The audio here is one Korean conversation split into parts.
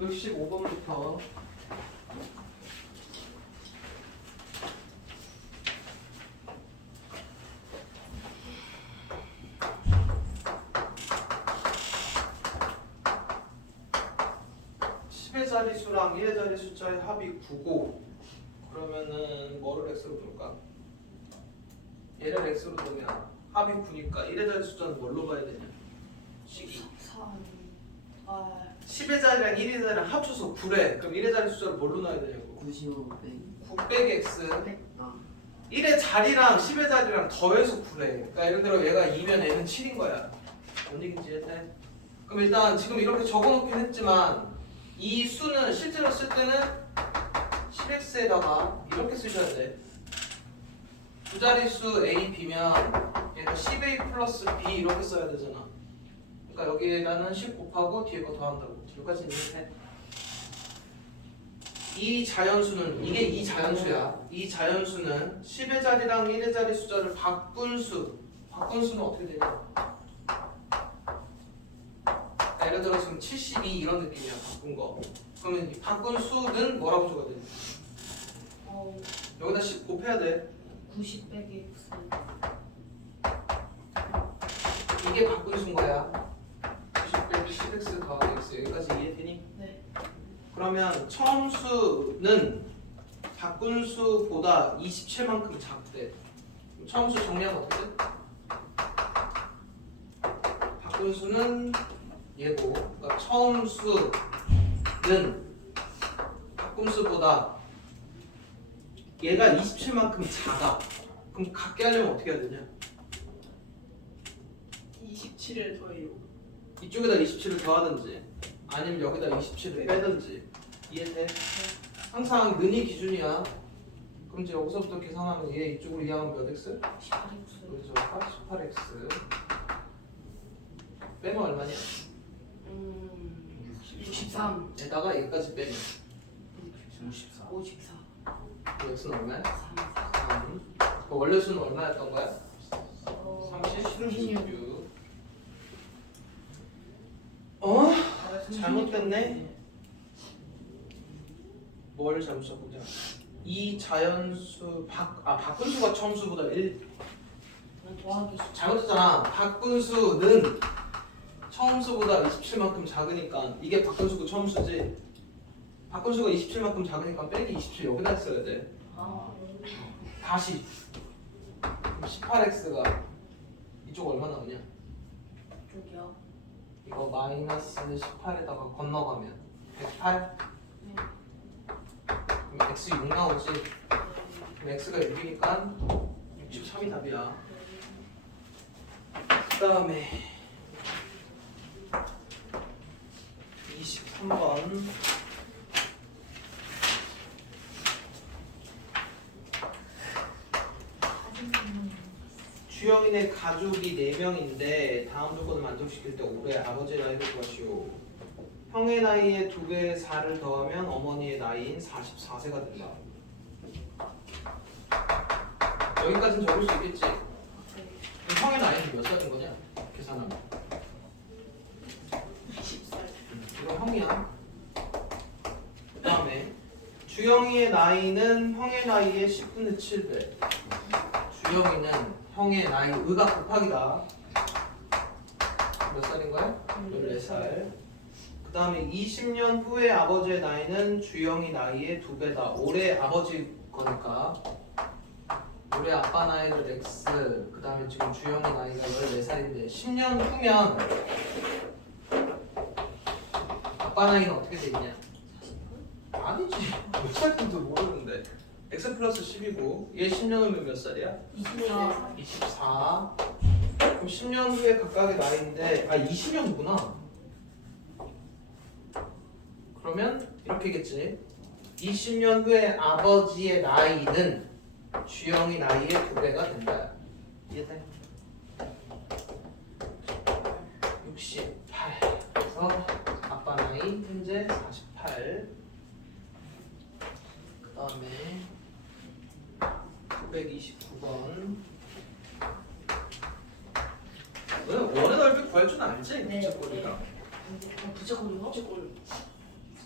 915번부터 10의 자리수랑 1의 자리수자의 합이 9고 그러면은 뭐를 x로 둘까? 얘를 x로 두면 합이 9니까 1의 자리수자는 뭘로 봐야 되냐? 식이 10의 자리랑 1의 자리랑 합쳐서 9래. 그럼 1의 자리 숫자를 뭘로 넣어야 되냐고? 95 빼기 9 빼기 x 1의 아 자리랑 10의 자리랑 더해서 9래. 그러니까 예를 들어 얘가 2면 얘는 7인 거야. 뭔 얘기인지 이해돼? 그럼 일단 지금 이렇게 적어놓긴 했지만 이 수는 실제로 쓸 때는 10x에다가 이렇게 쓰셔야 돼. 두 자릿수 a, b면 얘가 10a 플러스 b 이렇게 써야 되잖아. 그러니까 여기에다는 10 곱하고 뒤에 거 더한다고. 여기까지 이해해? 이 자연수는 이게 이 자연수야. 이 자연수는 10의 자리랑 1의 자리 숫자를 바꾼 수. 바꾼 수는 어떻게 되냐? 그러니까 예를 들어 지금 72 이런 느낌이야. 바꾼 거. 그러면 이 바꾼 수는 뭐라고 적어야 되냐? 여기다 10 곱해야 돼. 90 빼기 x 이게 바꾼 수인 거야. 90 빼기 10x 더하기 x. 여기까지 이해되니? 네. 그러면 처음 수는 바꾼 수보다 27만큼 작대. 처음 수 정리하면 어떻게 돼? 바꾼 수는 얘고, 그러니까 처음 수는 바꾼 수보다 얘가 27만큼 작아. 그럼 같게 하려면 어떻게 해야 되냐? 27을 더해요. 이쪽에다 27을 더하든지 아니면 여기다 27을 빼든지. 이해돼? 항상 는이 기준이야. 그럼 이제 여기서부터 계산하면 얘 이쪽으로 이항하면 몇 x? 18x. 그래서 18x 빼면 얼마냐? 63. 얘다가 얘까지 빼면 54 54. 그 x는 얼마야? 3. 3. 그 원래 수는 얼마였던 거야? 36. 36. 어? 잘못됐네? 뭘 잘못 적었냐? 이 자연수 바꾼 수가 처음 수보다 1 더하기 수. 잘못했잖아. 바꾼 수는 처음 수보다 27만큼 작으니까 이게 바꾼 수고 처음 수지. 바꾼 수가 27만큼 작으니까 빼기 27 여기다 써야 돼. 다시 18x가 이쪽 얼마 나오냐? 쪽이요. 이거 마이너스 18에다가 건너가면 108? 네. 그럼 x 6 나오지? 그럼 x가 6이니까 63이 답이야. 그 다음에 23번 주영이네 가족이 4명인데 다음 조건을 만족시킬 때 올해 아버지의 나이를 구하시오. 형의 나이에 2배의 4를 더하면 어머니의 나이인 44세가 된다. 여기까지는 적을 수 있겠지? 그럼 형의 나이는 몇 살인 거냐? 계산하면 20살. 이건 형이야. 그 다음에 주영이의 나이는 형의 나이의 10분의 7배. 주영이는 형의 나이 의각 곱하기다. 몇 살인 거야? 14살. 그 다음에 20년 후에 아버지의 나이는 주영이 나이의 2배다. 올해 아버지 거니까 올해 아빠 나이를 x, 그 다음에 지금 주영이 나이가 14살인데 10년 후면 아빠 나이는 어떻게 돼 있냐? 아니지. 몇 살인지도 모르는데 x 플러스 10이고 얘 10년 후면 몇 살이야? 24. 24. 그럼 10년 후에 각각의 나이인데 20년이구나. 그러면 이렇게겠지. 20년 후에 아버지의 나이는 주영이 나이의 2배가 된다. 이해돼? 68. 그래서 아빠 나이 현재 48. 그 다음에 929번. 너는 원의 넓이 구할 줄 알지? 네. 부채꼴이랑. 부채꼴이요?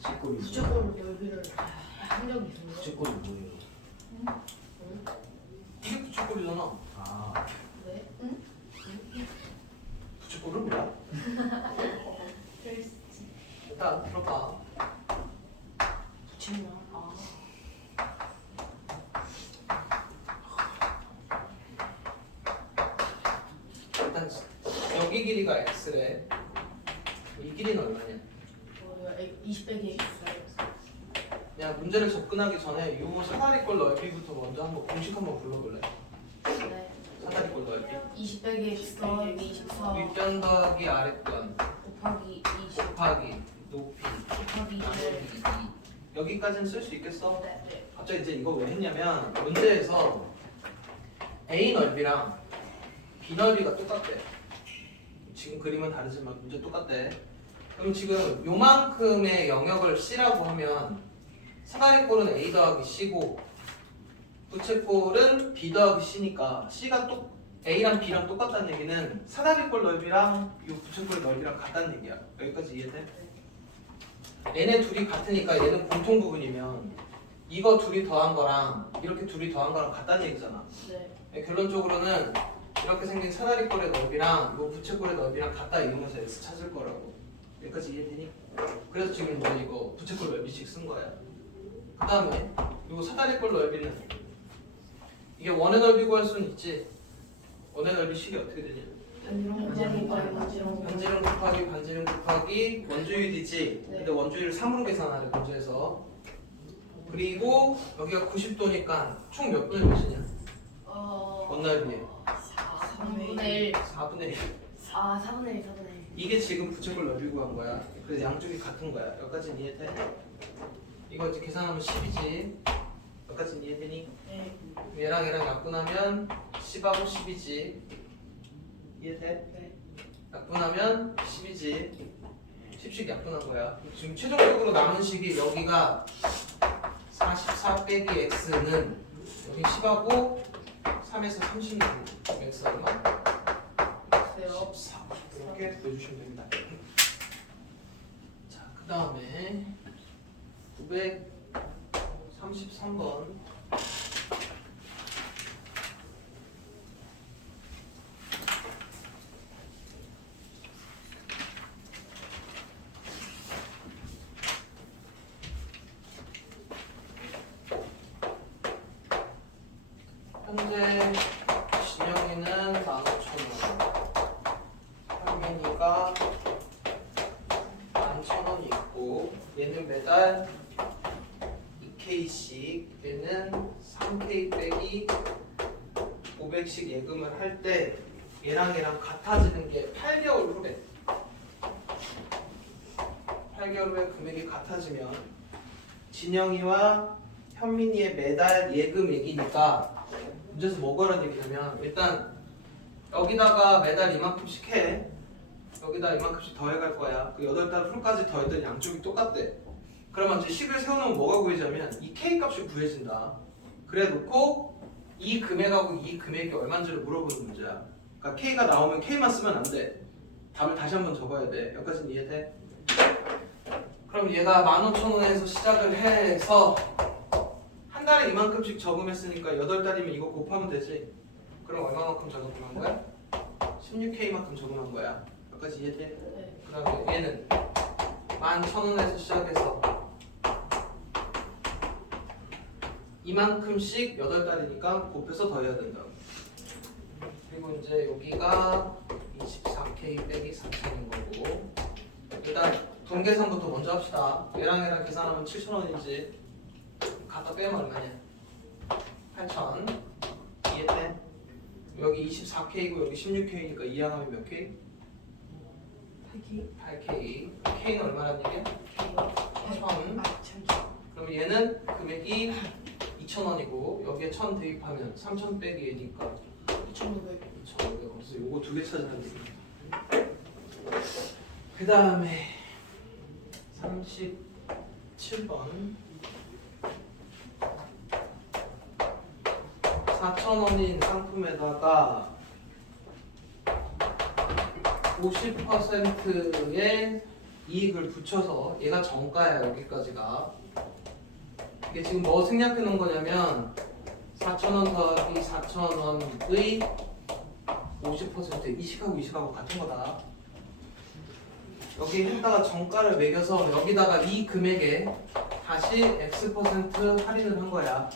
부채꼴이 부채꼴 넓이를 한 적이 있어요. 부채꼴이 뭐예요? 이게 부채꼴이잖아. 아 네? 부채꼴은 뭐야? 일단 들어봐. 부채면 아. 일단 여기 길이가 x래. 이 길이는 얼마냐? 20 빼기 X. 그냥 문제를 접근하기 전에 요 사다리꼴 넓이부터 먼저 한번 공식 한번 불러볼래? 네. 사다리꼴 넓이. 20 빼기 X 더하기 24 윗변 더하기 아랫변 곱하기 20 곱하기 높이 곱하기 1. 나누기 2. 여기까지는 쓸 수 있겠어? 네. 갑자기 이제 이거 왜 했냐면 문제에서 A 넓이랑 B 넓이가 똑같대. 지금 그림은 다르지만 문제 똑같대. 그럼 지금 요만큼의 영역을 C라고 하면 사다리꼴은 A 더하기 C고 부채꼴은 B 더하기 C니까 C가 A랑 B랑 똑같다는 얘기는 사다리꼴 넓이랑 요 부채꼴 넓이랑 같다는 얘기야. 여기까지 이해돼? 얘네 둘이 같으니까 얘는 공통 부분이면 이거 둘이 더한 거랑 이렇게 둘이 더한 거랑 같다는 얘기잖아. 네. 결론적으로는 이렇게 생긴 사다리꼴의 넓이랑 요 부채꼴의 넓이랑 같다 이러면서 S 찾을 거라고. 여기까지 이해되니? 그래서 지금 이제 이거 부채꼴 넓이씩 쓴 거야. 그 다음에 요 사다리꼴 넓이는 이게 원의 넓이 구할 수는 있지. 원의 넓이식이 어떻게 되냐? 반지름 곱하기 반지름 반지름 곱하기 반지름 곱하기 원주율이지. 네. 근데 원주율을 3으로 계산하래 문제에서. 그리고 여기가 90도니까 총 몇 분의 몇이냐? 원넓이에 4분의 1. 4분의 1. 4분의 1, 4분의 1. 이게 지금 부채꼴 넓이 구한 거야. 그래서 양쪽이 같은 거야. 여기까지는 이해돼? 이거 이제 계산하면 10이지. 여기까지는 이해되니? 네. 얘랑 얘랑 약분하면 10하고 10이지. 이해돼? 네. 약분하면 10이지. 10씩 약분한 거야. 지금 최종적으로 남은 식이 여기가 44 빼기 x는 여기 10하고 3에서 36 x 얼마? 글쎄요. 14 이렇게 보여주시면 됩니다. 자, 그 다음에 933번 현재 진영이는 15,000원, 현민이가 11,000원이 있고 얘는 매달 2K씩 얘는 3K 빼기 500씩 예금을 할 때 얘랑 얘랑 같아지는 게 8개월 후래. 8개월 후에 금액이 같아지면 진영이와 현민이의 매달 예금액이니까 문제에서 뭐 거란 얘기냐면 일단 여기다가 매달 이만큼씩 해. 여기다 이만큼씩 더해갈 거야. 그 8달 후까지 더했더니 양쪽이 똑같대. 그러면 이제 식을 세워놓으면 뭐가 구해지냐면 이 K 값이 구해진다. 그래 놓고 이 금액하고 이 금액이 얼마인지를 물어보는 문제야. 그러니까 K가 나오면 K만 쓰면 안 돼. 답을 다시 한번 적어야 돼. 여기까지는 이해돼? 그럼 얘가 15,000원에서 시작을 해서 한 달에 이만큼씩 저금했으니까 8달이면 이거 곱하면 되지. 그럼 얼마만큼 저금한 거야? 16K만큼 저금한 거야. 여기까지 이해돼? 네. 그 다음에 얘는 11,000원에서 시작해서 이만큼씩 8달이니까 곱해서 더해야 된다. 그리고 이제 여기가 24K 빼기 4,000인 거고 일단 돈 계산부터 먼저 합시다. 얘랑 계산하면 7,000원이지. 갖다 빼면 얼마냐? 8,000. 이해돼? 여기 24K고 여기 16K니까 이항하면 몇 K? 8K. K는 얼마란 얘기야? 1,000. 그럼 얘는 금액이 2,000원이고 여기에 1,000 대입하면 3,000 빼기 얘니까 2,500. 2,500. 그래서 요거 두 개 찾으라는 얘기야. 그 다음에 37번 4,000원인 상품에다가 50%의 이익을 붙여서 얘가 정가야 여기까지가. 이게 지금 뭐 생략해 놓은 거냐면 4,000원 더하기 4,000원의 50% 이식하고 이식하고 같은 거다. 여기에다가 정가를 매겨서 여기다가 이 금액에 다시 X% 할인을 한 거야.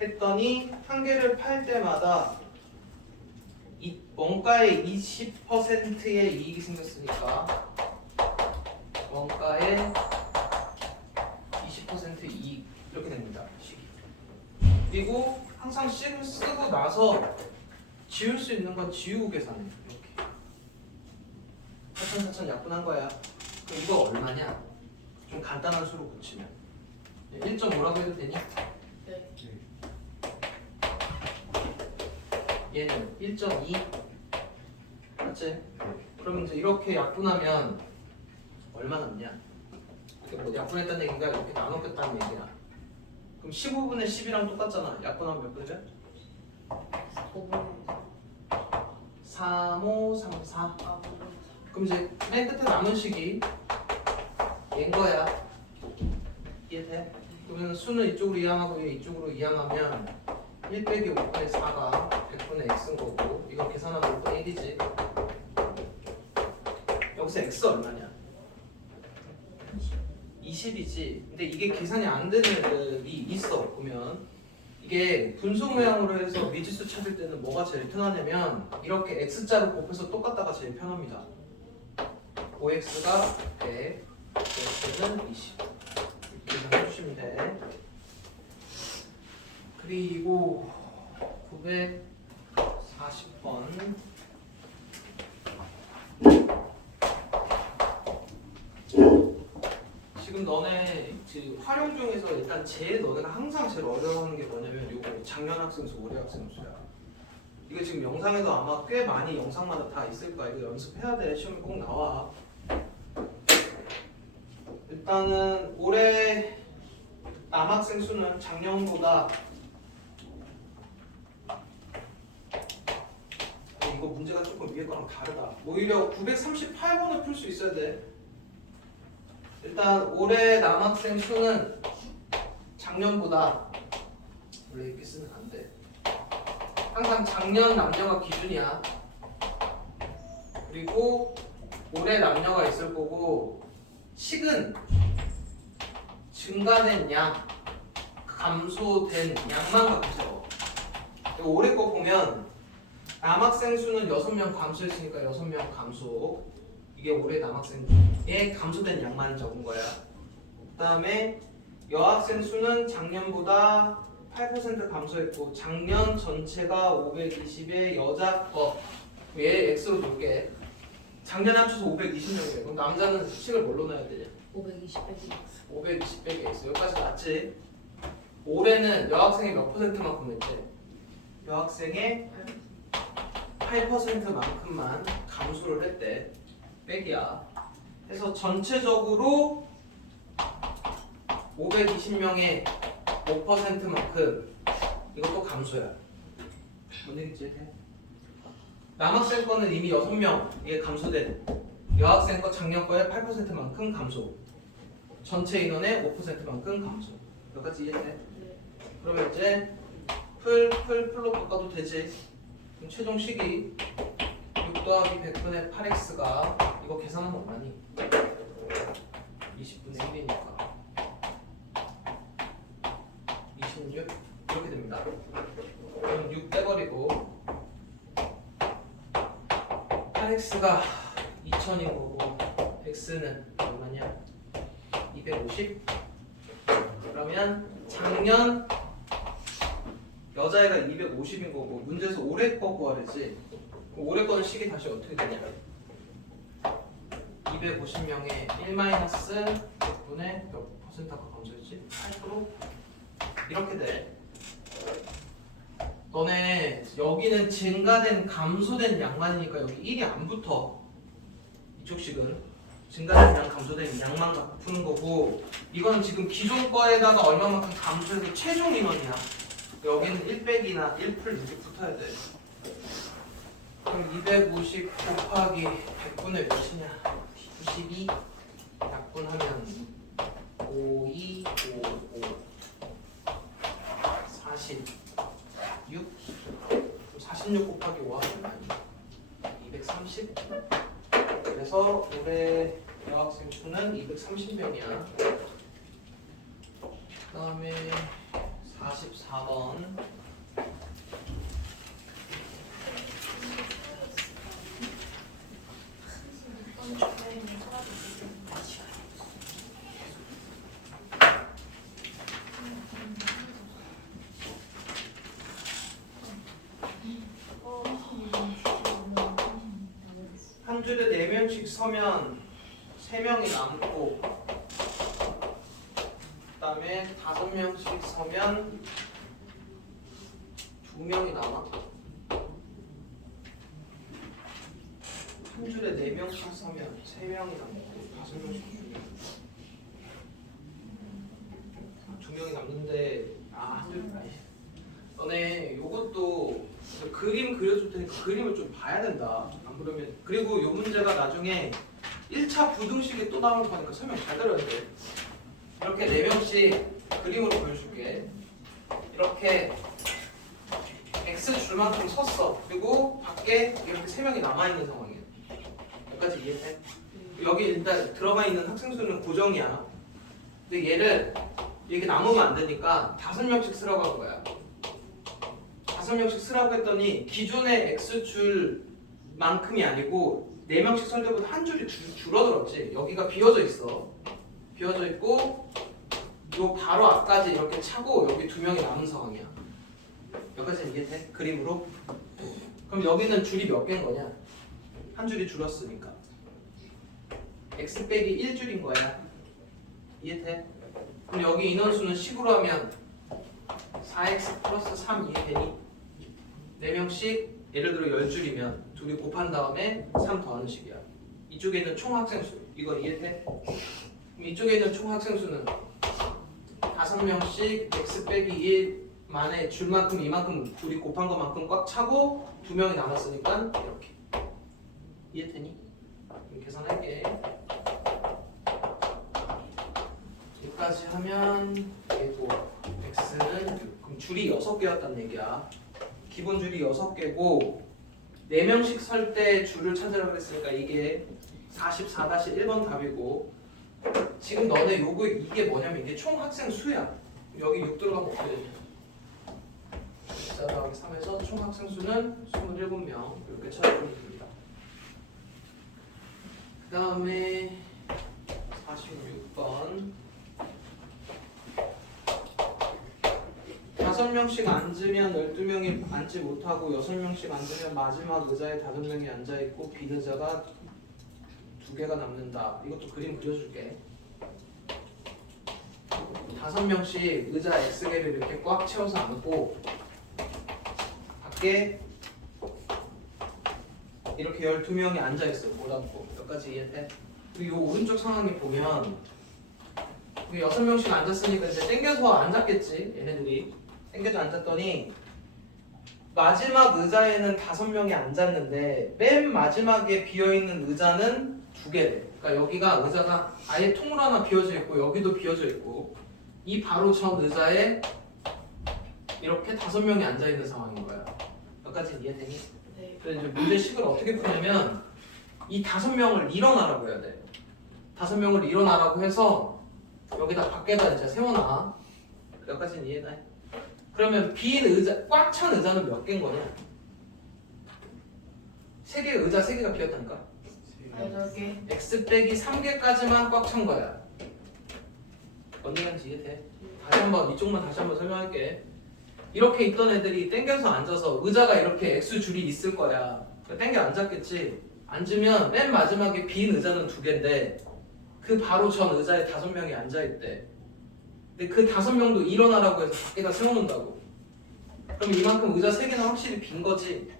했더니 한 개를 팔 때마다 이 원가의 20%의 이익이 생겼으니까 원가의 20% 이익 이렇게 됩니다. 식이. 그리고 항상 식을 쓰고 나서 지울 수 있는 건 지우고 계산해. 이렇게 4,000 약분한 거야. 그럼 이거 얼마냐? 좀 간단한 수로 고치면 1.5라고 해도 되니? 네. 얘는 1.2 맞지? 그러면 이제 이렇게 약분하면 얼마 남냐? 이렇게 뭐 약분했다는 얘기가 이렇게 나눴겠다는 얘기야. 그럼 15분의 10이랑 똑같잖아. 약분하면 몇 분이야? 5분. 3, 5, 3, 4. 아, 5분. 그럼 이제 맨 끝에 남은 식이 얘인 거야. 이해돼? 그러면 수는 이쪽으로 이항하고 얘 이쪽으로 이항하면 1 빼기 5분의 4가 100분의 x인 거고 이거 계산하면 5분의 1이지. 여기서 x 얼마냐? 20이지. 근데 이게 계산이 안 되는 애들이 있어. 보면 이게 분수 모양으로 해서 미지수 찾을 때는 뭐가 제일 편하냐면 이렇게 x자로 곱해서 똑같다가 제일 편합니다. 5x가 100, x는 20 이렇게 해주시면 돼. 그리고 940번 지금 너네 지금 활용 중에서 일단 제일 너네가 항상 제일 어려워하는 게 뭐냐면 요거 작년 학생수, 올해 학생수야. 이거 지금 영상에도 아마 꽤 많이 영상마다 다 있을 거야. 이거 연습해야 돼. 시험에 꼭 나와. 일단은 올해 남학생 수는 작년보다 이거 문제가 조금 위에 거랑 다르다. 오히려 938번을 풀 수 있어야 돼. 일단 올해 남학생 수는 작년보다 원래 이렇게 쓰면 안 돼. 항상 작년 남녀가 기준이야. 그리고 올해 남녀가 있을 거고 식은 증가된 양, 감소된 양만 갖고 적어. 올해 거 보면 남학생 수는 6명 감소했으니까 6명 감소. 이게 올해 남학생의 감소된 양만 적은 거야. 그 다음에 여학생 수는 작년보다 8% 감소했고 작년 전체가 520에 여자 얘 X로 놓을게. 작년 합쳐서 520명이에요. 그럼 남자는 식을 뭘로 넣어야 되냐? 520 빼기. 520 빼기 X. 여기까지 맞지? 올해는 여학생이 몇 %만큼 했지? 여학생의 8%만큼만 감소를 했대. 빼기야. 그래서 전체적으로 520명의 5%만큼 이것도 감소야. 뭔 얘기지? 남학생 거는 이미 6명 이게 감소된. 여학생 거 작년 거에 8%만큼 감소. 전체 인원의 5%만큼 감소. 여기까지 이해돼? 네. 그러면 이제 풀로 바꿔도 되지. 그럼 최종 식이 6 더하기 100분의 8x가 이거 계산하면 얼마니? 20분의 1이니까 26 이렇게 됩니다. 그럼 6 빼버리고 8x가 2000인 거고 x는 얼마냐? 250. 그러면 작년 여자애가 250인 거고 문제에서 올해 거 구하랬지. 올해 거는 식이 다시 어떻게 되냐? 250명의 1-100분의 몇 %가 감소했지? 8%? 이렇게 돼. 너네 여기는 증가된 감소된 양만이니까 여기 1이 안 붙어. 이쪽 식은 증가된 양 감소된 양만 갖고 푸는 거고 이거는 지금 기존 거에다가 얼마만큼 감소해서 최종 인원이야. 여기는 1 빼기나 1풀 이렇게 붙어야 돼. 그럼 250 곱하기 100분의 몇이냐? 92 약분하면 5, 2, 5, 5 46 46 곱하기 5 하면 230 그래서 올해 여학생 수는 230명이야. 그 다음에 44번 한 줄에 4명씩 서면 3명이 남고 그 다음에 5명씩 서면 2명이 남아. 한 줄에 4명씩 서면 3명이 남고 5명씩 2명이 남는데 한 줄 너네 요것도 그림 그려줄 테니까 그림을 좀 봐야 된다. 안 그러면 그리고 요 문제가 나중에 1차 부등식이 또 나올 거니까 설명 잘 들어야 돼. 이렇게 4명씩 그림으로 보여줄게. 이렇게 X 줄만큼 섰어. 그리고 밖에 이렇게 3명이 남아있는 상황이야. 여기까지 이해돼? 여기 일단 들어가 있는 학생 수는 고정이야. 근데 얘를 이렇게 남으면 안 되니까 5명씩 쓰라고 한 거야. 5명씩 쓰라고 했더니 기존의 X줄만큼이 아니고 4명씩 설 때보다 한 줄이 줄어들었지. 여기가 비어져 있어. 비어져 있고 요 바로 앞까지 이렇게 차고 여기 2명이 남은 상황이야. 여기까지는 이해돼? 그림으로? 그럼 여기는 줄이 몇 개인 거냐? 한 줄이 줄었으니까 X 빼기 1줄인 거야. 이해돼? 그럼 여기 인원수는 식으로 하면 4x 플러스 3 이해되니? 4명씩 예를 들어 10줄이면 둘이 곱한 다음에 3 더하는 식이야. 이쪽에 있는 총 학생수 이거 이해돼? 그럼 이쪽에 있는 총 학생수는 5명씩 x 빼기 1만에 줄만큼 이만큼 둘이 곱한 것만큼 꽉 차고 2명이 남았으니까 이렇게. 이해되니? 그럼 계산할게. 여기까지 하면 얘고 x는 6. 그럼 줄이 6개였단 얘기야. 기본 줄이 6개고 4명씩 설 때 줄을 찾으라고 그랬으니까 이게 44-1번 답이고 지금 너네 요거 이게 뭐냐면 이게 총 학생 수야. 여기 6 들어가면 어떻게 되냐? 14 더하기 3에서 총 학생 수는 27명 이렇게 찾아보면 됩니다. 그 다음에 46번 5명씩 앉으면 12명이 앉지 못하고 6명씩 앉으면 마지막 의자에 5명이 앉아있고 빈 의자가 2개가 남는다. 이것도 그림 그려줄게. 5명씩 의자 X개를 이렇게 꽉 채워서 앉고 밖에 이렇게 12명이 앉아있어. 못 앉고. 여기까지 이해돼? 그리고 이 오른쪽 상황에 보면 6명씩 앉았으니까 이제 땡겨서 앉았겠지. 얘네들이 땡겨서 앉았더니 마지막 의자에는 5명이 앉았는데 맨 마지막에 비어있는 의자는 2개래. 그러니까 여기가 의자가 아예 통으로 하나 비어져 있고 여기도 비어져 있고 이 바로 전 의자에 이렇게 5명이 앉아있는 상황인 거야. 여기까지 이해되니? 네. 그래서 이제 문제식을 어떻게 푸냐면 이 5명을 일어나라고 해야 돼. 5명을 일어나라고 해서 여기다 밖에다 이제 세워놔. 여기까지는 이해돼? 그러면 빈 의자, 꽉 찬 의자는 몇 개인 거냐? 3개 의자 3개가 비었다니까? 8개. X 빼기 3개까지만 꽉 찬 거야. 언니한테 이해돼? 다시 한번 이쪽만 다시 한번 설명할게. 이렇게 있던 애들이 땡겨서 앉아서 의자가 이렇게 X 줄이 있을 거야. 땡겨 앉았겠지. 앉으면 맨 마지막에 빈 의자는 2개인데 그 바로 전 의자에 5명이 앉아있대. 근데 그 5명도 일어나라고 해서 밖에다 세워놓는다고. 그럼 이만큼 의자 3개는 확실히 빈 거지.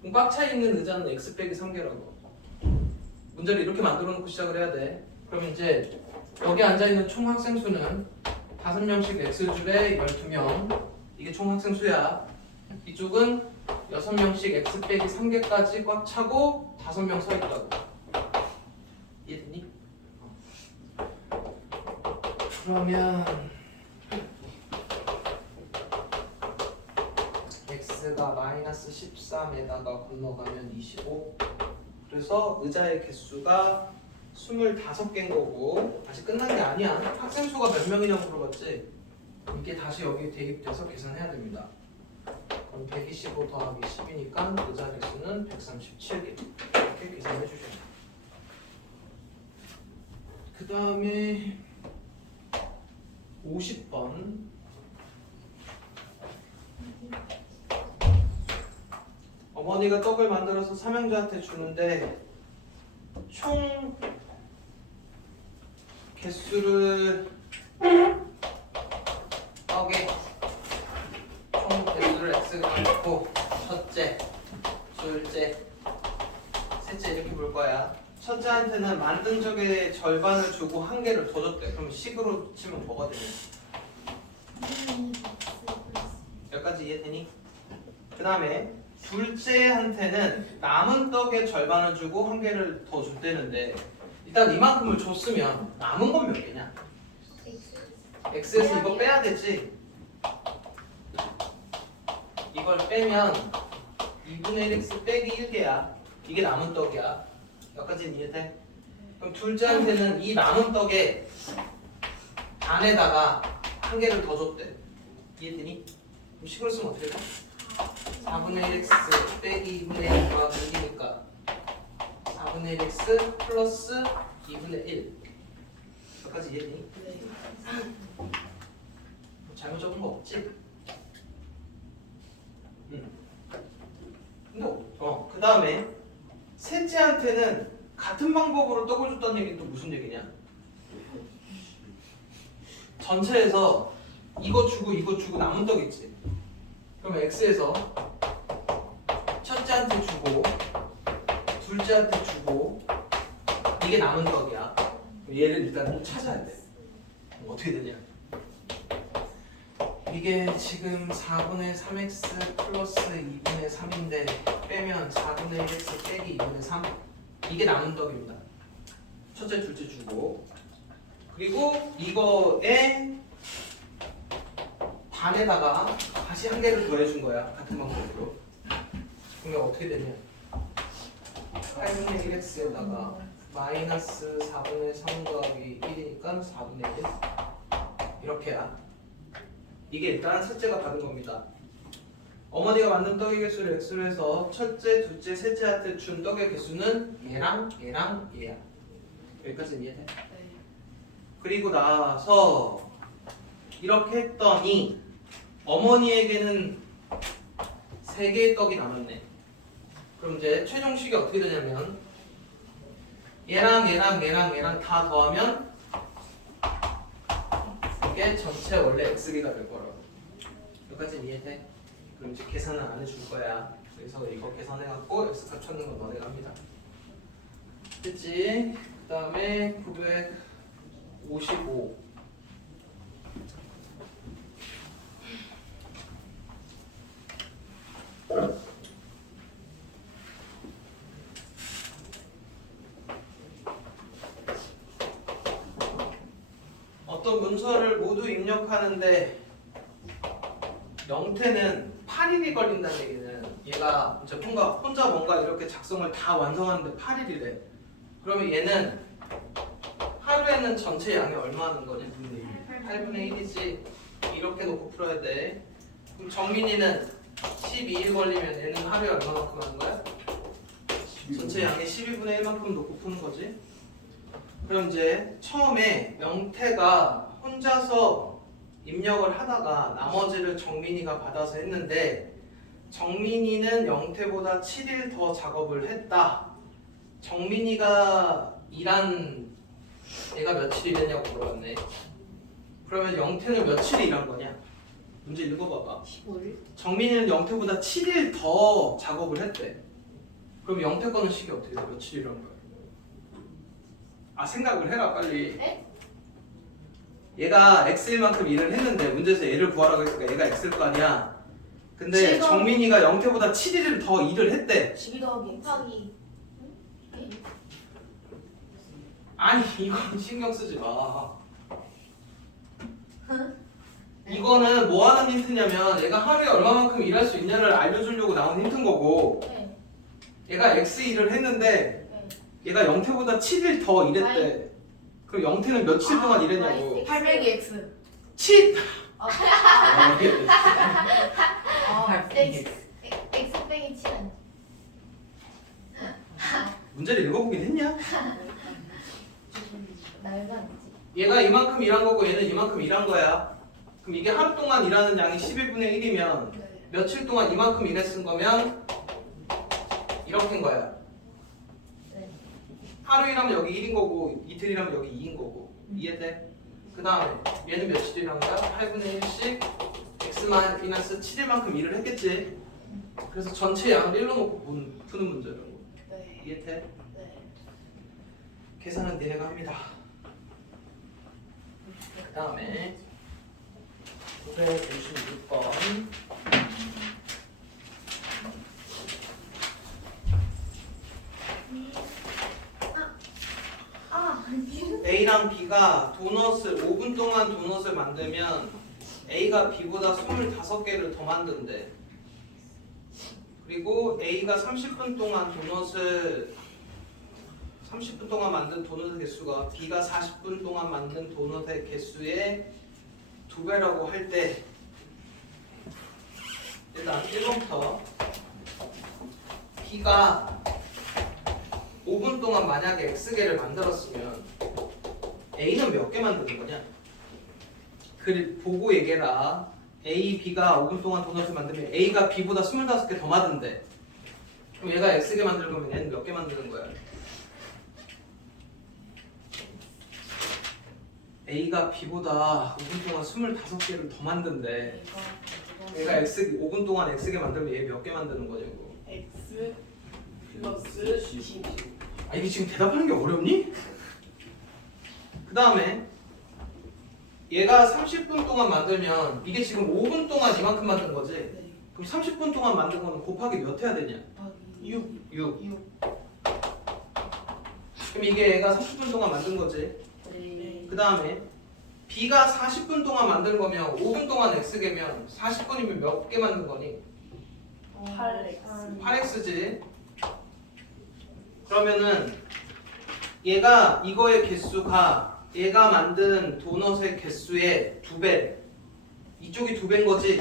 그럼 꽉 차 있는 의자는 X 빼기 3개라고. 문제를 이렇게 만들어 놓고 시작을 해야 돼. 그럼 이제 여기 앉아있는 총 학생 수는 5명씩 X줄에 12명. 이게 총 학생 수야. 이쪽은 6명씩 X 빼기 3개까지 꽉 차고 5명 서 있다고. 이해됐니? 그러면 x가 마이너스 13에다가 건너가면 25. 그래서 의자의 개수가 25개인 거고 아직 끝난 게 아니야. 학생 수가 몇 명이냐고 물어봤지. 이게 다시 여기 대입돼서 계산해야 됩니다. 그럼 125 더하기 10이니까 의자 개수는 137개. 이렇게 계산해 주셔야 돼요. 그 다음에 50번 어머니가 떡을 만들어서 삼형제한테 주는데 총 개수를 떡에 총 개수를 x가 넣고 첫째, 둘째, 셋째 이렇게 볼 거야. 첫째한테는 만든 적의 절반을 주고 한 개를 더 줬대. 그럼 식으로 치면 뭐가 되냐? 여기까지 이해되니? 그 다음에 둘째한테는 남은 떡의 절반을 주고 한 개를 더 줬대는데 일단 이만큼을 줬으면 남은 건 몇 개냐? x에서 이거 빼야 되지. 이걸 빼면 2분의 1x 빼기 1개야. 이게 남은 떡이야. 여기까지는 이해돼? 그럼 둘째한테는 이 남은 떡에 반에다가 한 개를 더 줬대. 이해되니? 그럼 식으로 쓰면 어떻게 돼? 4분의 1x 빼기 2분의 1 더하기 1이니까 4분의 1x 플러스 2분의 1. 여기까지 이해되니? 뭐 잘못 적은 거 없지? 근데 그 다음에 셋째한테는 같은 방법으로 떡을 줬다는 얘기는 또 무슨 얘기냐? 전체에서 이거 주고 남은 떡 있지? 그러면 x에서 첫째한테 주고 둘째한테 주고 이게 남은 떡이야. 얘를 일단 또 찾아야 돼. 어떻게 되냐? 이게 지금 4분의 3x 플러스 2분의 3인데 빼면 4분의 1x 빼기 2분의 3 이게 남은 떡입니다. 첫째, 둘째 주고 그리고 이거에 반에다가 다시 한 개를 더해준 거야. 같은 방법으로. 그러면 어떻게 되냐? 8분의 1x에다가 마이너스 4분의 3 더하기 1이니까 4분의 1 이렇게야. 이게 일단 셋째가 받은 겁니다. 어머니가 만든 떡의 개수를 x로 해서 첫째, 둘째, 셋째한테 준 떡의 개수는 얘랑 얘야. 여기까지는 이해돼? 그리고 나서 이렇게 했더니 어머니에게는 3개의 떡이 남았네. 그럼 이제 최종식이 어떻게 되냐면 얘랑 다 더하면 이게 전체 원래 x개가 될 거라고. 여기까지는 이해돼? 그럼 이제 계산은 안 해줄 거야. 그래서 이거 계산해갖고 x값 찾는 건 너네가 합니다. 됐지? 그 다음에 955 어떤 문서를 모두 입력하는데 영태는 8일이 걸린다는 얘기는 얘가 혼자 뭔가 이렇게 작성을 다 완성하는데 8일이래. 그러면 얘는 하루에는 전체 양이 얼마 하는 거냐? 8분의 1이지. 이렇게 놓고 풀어야 돼. 그럼 정민이는 12일 걸리면 얘는 하루에 얼마만큼 하는 거야? 전체 양의 12분의 1만큼 놓고 푸는 거지. 그럼 이제 처음에 명태가 혼자서 입력을 하다가 나머지를 정민이가 받아서 했는데 정민이는 영태보다 7일 더 작업을 했다. 정민이가 일한 얘가 며칠 일했냐고 물어봤네. 그러면 영태는 며칠 일한 거냐? 문제 읽어봐봐. 15일? 정민이는 영태보다 7일 더 작업을 했대. 그럼 영태 거는 식이 어떻게 돼? 며칠 일한 거야? 아 생각을 해라 빨리. 네? 얘가 x일만큼 일을 했는데 문제에서 얘를 구하라고 했으니까 얘가 x일 거 아니야. 근데 지금- 정민이가 영태보다 7일을 더 일을 했대. 12 더하기 아니 이건 신경 쓰지 마. 이거는 뭐 하는 힌트냐면 얘가 하루에 얼마만큼 일할 수 있냐를 알려주려고 나온 힌트인 거고 네. 얘가 x 일을 했는데 네. 얘가 영태보다 7일 더 일했대. 그럼 영태는 며칠 동안 일했냐고. 800x. 7! 어, 팔백이. x 빼기 7 아니야? 문제를 읽어보긴 했냐? 말도 안 되지. 얘가 이만큼 일한 거고 얘는 이만큼 일한 거야. 그럼 이게 하루 동안 일하는 양이 11분의 1이면 네. 며칠 동안 이만큼 일했은 거면 이렇게인 거야. 네. 하루 일하면 여기 1인 거고 이틀 일하면 여기 2인 거고. 이해돼? 그 다음에 얘는 며칠 일한 거야? 8분의 1씩 x-7일만큼 일을 했겠지. 그래서 전체 양을 1로 놓고 푸는 문제라고. 네. 이해돼? 네. 계산은 니네가 합니다. 그 다음에 956번 아, A랑 B가 도넛을 5분 동안 도넛을 만들면 A가 B보다 25개를 더 만든대. 그리고 A가 30분 동안 만든 도넛의 개수가 B가 40분 동안 만든 도넛의 개수의 2배라고 할 때 일단 1번부터 B가 5분 동안 만약에 X개를 만들었으면 A는 몇 개 만드는 거냐? 그 보고 얘기해라. A, B가 5분 동안 도넛을 만들면 A가 B보다 25개 더 만든대. 그럼 얘가 X개 만들 거면 얘는 몇 개 만드는 거야? A가 B보다 5분 동안 25개를 더 만든대. 얘가 X 5분 동안 X개 만들면 얘 몇 개 만드는 거냐고. x 플러스 10. 아 이게 지금 대답하는 게 어렵니? 그 다음에 얘가 30분 동안 만들면 이게 지금 5분 동안 이만큼 만든 거지? 네. 그럼 30분 동안 만든 거는 곱하기 몇 해야 되냐? 6. 6. 6. 그럼 이게 얘가 30분 동안 만든 거지? 네. 그 다음에 B가 40분 동안 만든 거면 5분 동안 X개면 40분이면 몇 개 만든 거니? 8x. 8X지? 그러면은 얘가 이거의 개수가 얘가 만든 도넛의 개수의 2배. 이쪽이 2배인 거지?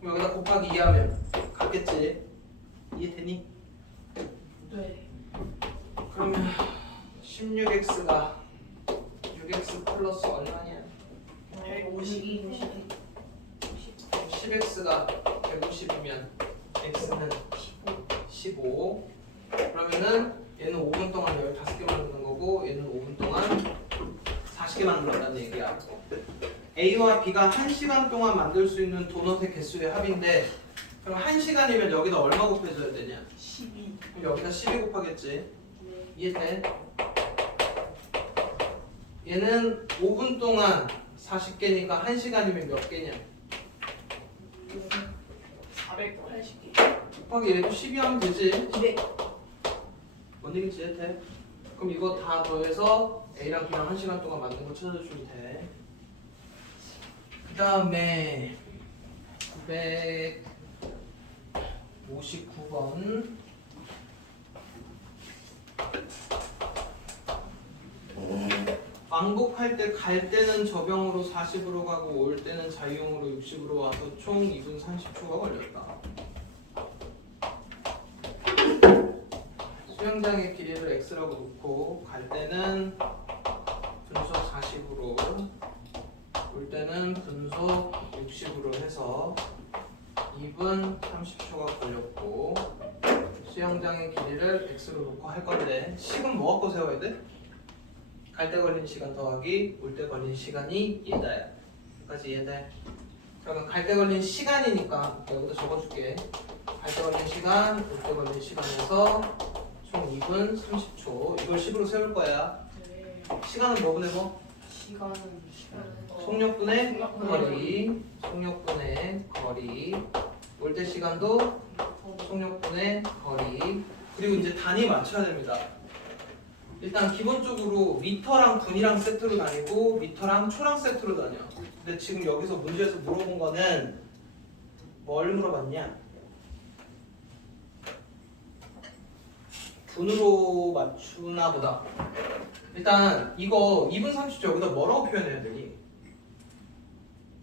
그럼 여기다 곱하기 2하면 같겠지? 이해되니? 네. 그러면 16X가 6X 플러스 얼마냐? 150. 10X가 150이면 X는 15. 그러면은 얘는 5분 동안 15개 만드는 거고 얘는 5분 동안 40개 만들었다는 얘기야. A와 B가 1시간 동안 만들 수 있는 도넛의 개수의 합인데 그럼 1시간이면 여기다 얼마 곱해줘야 되냐? 12. 그럼 여기다 12 곱하겠지? 이해돼? 얘는 5분 동안 40개니까 1시간이면 몇 개냐? 480개. 곱하기 얘도 12 하면 되지? 200. 뭔 얘기인지 이해돼? 그럼 이거 다 더해서 A랑 B랑 1시간 동안 만든 거 찾아주면 돼. 그 다음에 959번 왕복할 때 갈 때는 저병으로 40으로 가고 올 때는 자유용으로 60으로 와서 총 2분 30초가 걸렸다. 수영장의 길이를 x라고 놓고 갈 때는 분속 40으로 올 때는 분속 60으로 해서 2분 30초가 걸렸고 수영장의 길이를 x로 놓고 할 건데 식은 뭐 갖고 세워야 돼? 갈 때 걸린 시간 더하기 올 때 걸린 시간이 얘다야. 여기까지 이해돼? 그러면 갈 때 걸린 시간이니까 여기다 적어줄게. 갈 때 걸린 시간, 올 때 걸린 시간에서 총 2분 30초. 이걸 10으로 세울 거야. 네. 시간은 뭐 분의 뭐? 시간은 속력분의 거리. 속력분의 거리. 올 때 시간도 속력분의 거리. 그리고 이제 단위 맞춰야 됩니다. 일단 기본적으로 미터랑 분이랑 세트로 다니고 미터랑 초랑 세트로 다녀. 근데 지금 여기서 문제에서 물어본 거는 뭘 물어봤냐? 분으로 맞추나 보다. 일단 이거 2분 30초 여기다 뭐라고 표현해야 되니?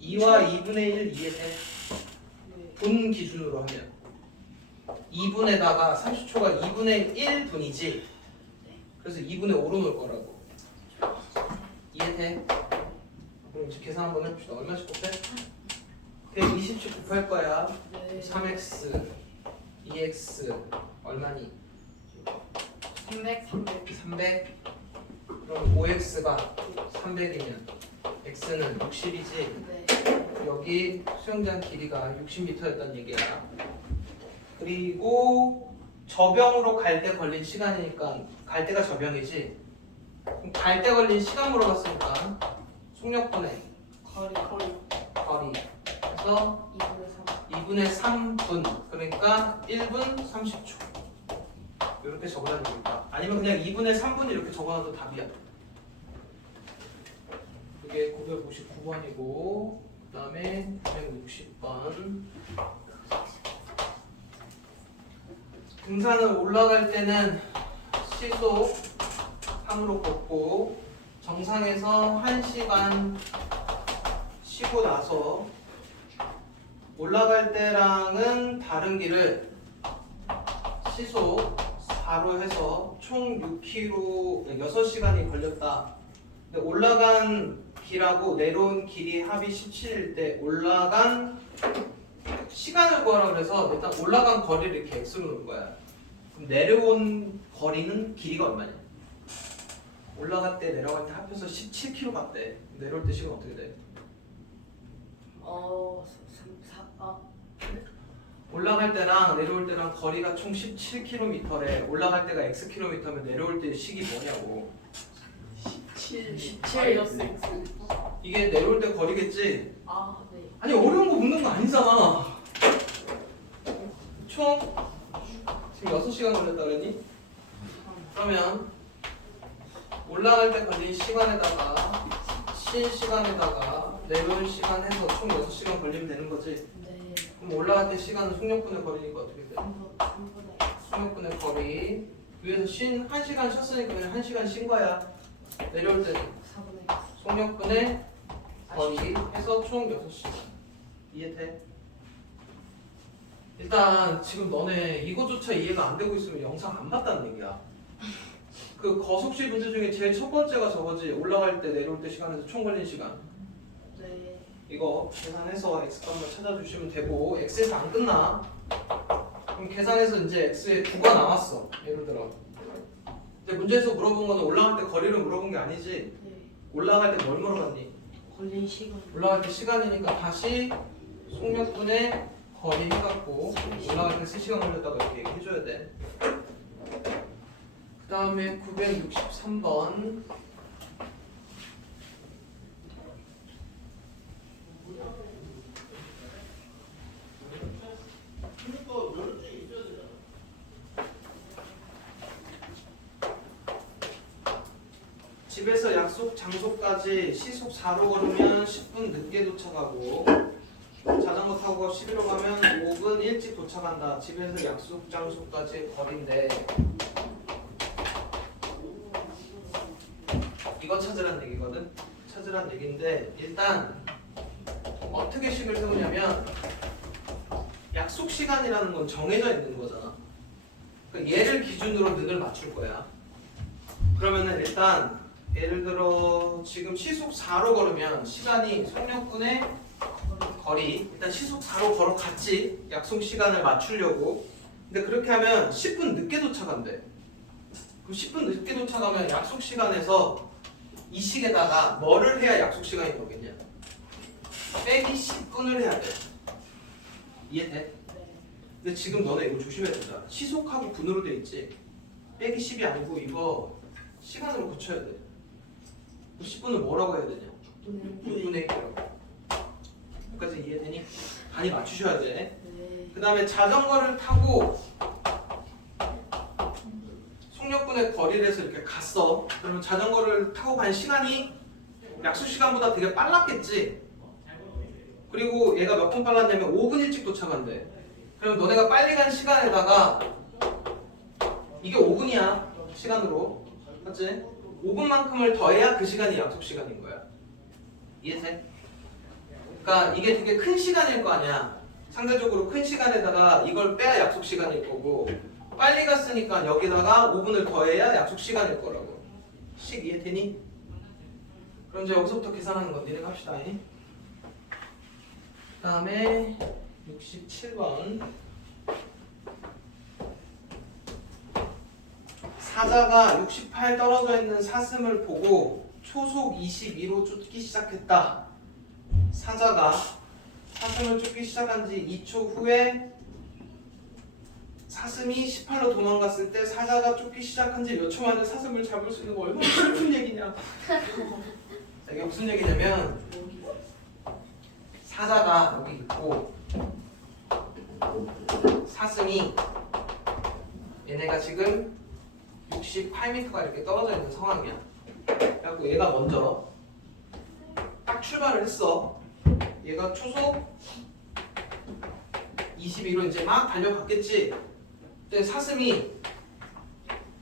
2와 2분의 1 이해돼? 네. 분 기준으로 하면 2분에다가 30초가 2분의 1분이지. 그래서 2분의 5로 놓을 거라고. 이해돼? 그럼 이제 계산 한번 해봅시다. 얼마씩 곱해? 120씩 곱할 거야. 네. 3x 2x 얼마니? 300. 300. 그럼 5x가 300이면 x는 60이지. 네. 여기 수영장 길이가 60m였단 얘기야. 그리고 저병으로 갈 때 걸린 시간이니까 갈 때가 저병이지. 그럼 갈 때 걸린 시간 물어봤으니까 속력분의 거리. 거리 그래서 2분의 3. 2분의 3분 그러니까 1분 30초 이렇게 적어놔도 됩니다. 아니면 그냥 2분의 3분 이렇게 적어놔도 답이야. 이게 959번이고 그 다음에 960번 등산을 올라갈 때는 시속 3으로 걷고 정상에서 1시간 쉬고 나서 올라갈 때랑은 다른 길을 시속 4로 해서 총 6km 6시간이 걸렸다. 근데 올라간 길하고 내려온 길이 합이 17일 때 올라간 시간을 구하라 그래서 일단 올라간 거리를 이렇게 x로 놓을 거야. 그럼 내려온 거리는 길이가 얼마냐? 올라갈 때 내려갈 때 합해서 17km 갔대. 내려올 때 시간 어떻게 돼? 4. 올라갈 때랑 내려올 때랑 거리가 총 17km래. 올라갈 때가 xkm면 내려올 때 식이 뭐냐고. 17 17. 이게 내려올 때 거리겠지? 아, 네. 아니 어려운 거 묻는 거 아니잖아. 총 지금 6시간 걸렸다 그랬니? 그러면 올라갈 때 걸린 시간에다가 쉰 시간에다가 내려올 시간 해서 총 6시간 걸리면 되는 거지. 네. 그럼 올라갈 때 시간은 속력분의 거리니까 어떻게 돼? 3분의. 속력분의 거리 위에서 쉰 1시간 쉬었으니까 그냥 1시간 쉰 거야. 내려올 때는 4분의. 속력분의 거리 해서 총 6시간. 이해돼? 일단 지금 너네 이거조차 이해가 안 되고 있으면 영상 안 봤다는 얘기야. 그 거속시 문제 중에 제일 첫 번째가 저거지. 올라갈 때 내려올 때 시간에서 총 걸린 시간. 네. 이거 계산해서 x값만 찾아주시면 되고 x에서 안 끝나. 그럼 계산해서 이제 x에 9가 나왔어. 예를 들어. 근데 문제에서 물어본 거는 올라갈 때 거리를 물어본 게 아니지. 네. 올라갈 때 뭘 물어봤니? 걸린 시간. 올라갈 때 시간이니까 다시 속력분의 거리 해갖고 올라갈 때 3시간 걸렸다고 이렇게 얘기해줘야 돼. 그 다음에 963번 집에서 약속 장소까지 시속 4로 걸으면 10분 늦게 도착하고 자전거 타고 11로 가면 5분 일찍 도착한다. 집에서 약속 장소까지 거리인데 이거 찾으란 얘기거든. 찾으란 얘기인데 일단 어떻게 식을 세우냐면 약속 시간이라는 건 정해져 있는 거잖아. 그러니까 얘를 기준으로 능을 맞출 거야. 그러면은 일단 예를 들어 지금 시속 4로 걸으면 시간이 속력분의 거리 일단 시속 4로 걸어갔지. 약속 시간을 맞추려고. 근데 그렇게 하면 10분 늦게 도착한대. 그럼 10분 늦게 도착하면 약속 시간에서 이 식에다가 뭐를 해야 약속 시간이 오겠냐? 빼기 10분을 해야 돼. 이해돼? 네. 근데 지금 너네 이거 조심해야 된다. 시속하고 분으로 돼 있지. 빼기 10이 아니고 이거 시간으로 고쳐야 돼. 10분을 뭐라고 해야 되냐? 6분의 1이라고. 여기까지 이해되니? 많이 맞추셔야 돼. 네. 그 다음에 자전거를 타고 속력분의 거리를 해서 이렇게 갔어. 그러면 자전거를 타고 간 시간이 약속 시간보다 되게 빨랐겠지. 그리고 얘가 몇 분 빨랐냐면 5분 일찍 도착한대. 그럼 너네가 빨리 간 시간에다가 이게 5분이야 시간으로, 맞지? 5분만큼을 더해야 그 시간이 약속 시간인 거야. 이해돼? 그러니까 이게 되게 큰 시간일 거 아니야. 상대적으로 큰 시간에다가 이걸 빼야 약속 시간일 거고, 빨리 갔으니까 여기다가 5분을 더해야 약속 시간일 거라고. 식 이해되니? 그럼 이제 여기서부터 계산하는 건 니네가 합시다. 그 다음에 67번. 사자가 68 떨어져 있는 사슴을 보고 초속 22로 쫓기 시작했다. 사자가 사슴을 쫓기 시작한 지 2초 후에 사슴이 18로 도망갔을 때 사자가 쫓기 시작한 지 몇 초 만에 사슴을 잡을 수 있는 거 얼마나 슬픈 얘기냐. 자, 이게 무슨 얘기냐면 사자가 여기 있고 사슴이 얘네가 지금 68m가 이렇게 떨어져 있는 상황이야. 그래갖고 얘가 먼저 딱 출발을 했어. 얘가 초속 22로 이제 막 달려갔겠지. 근데 사슴이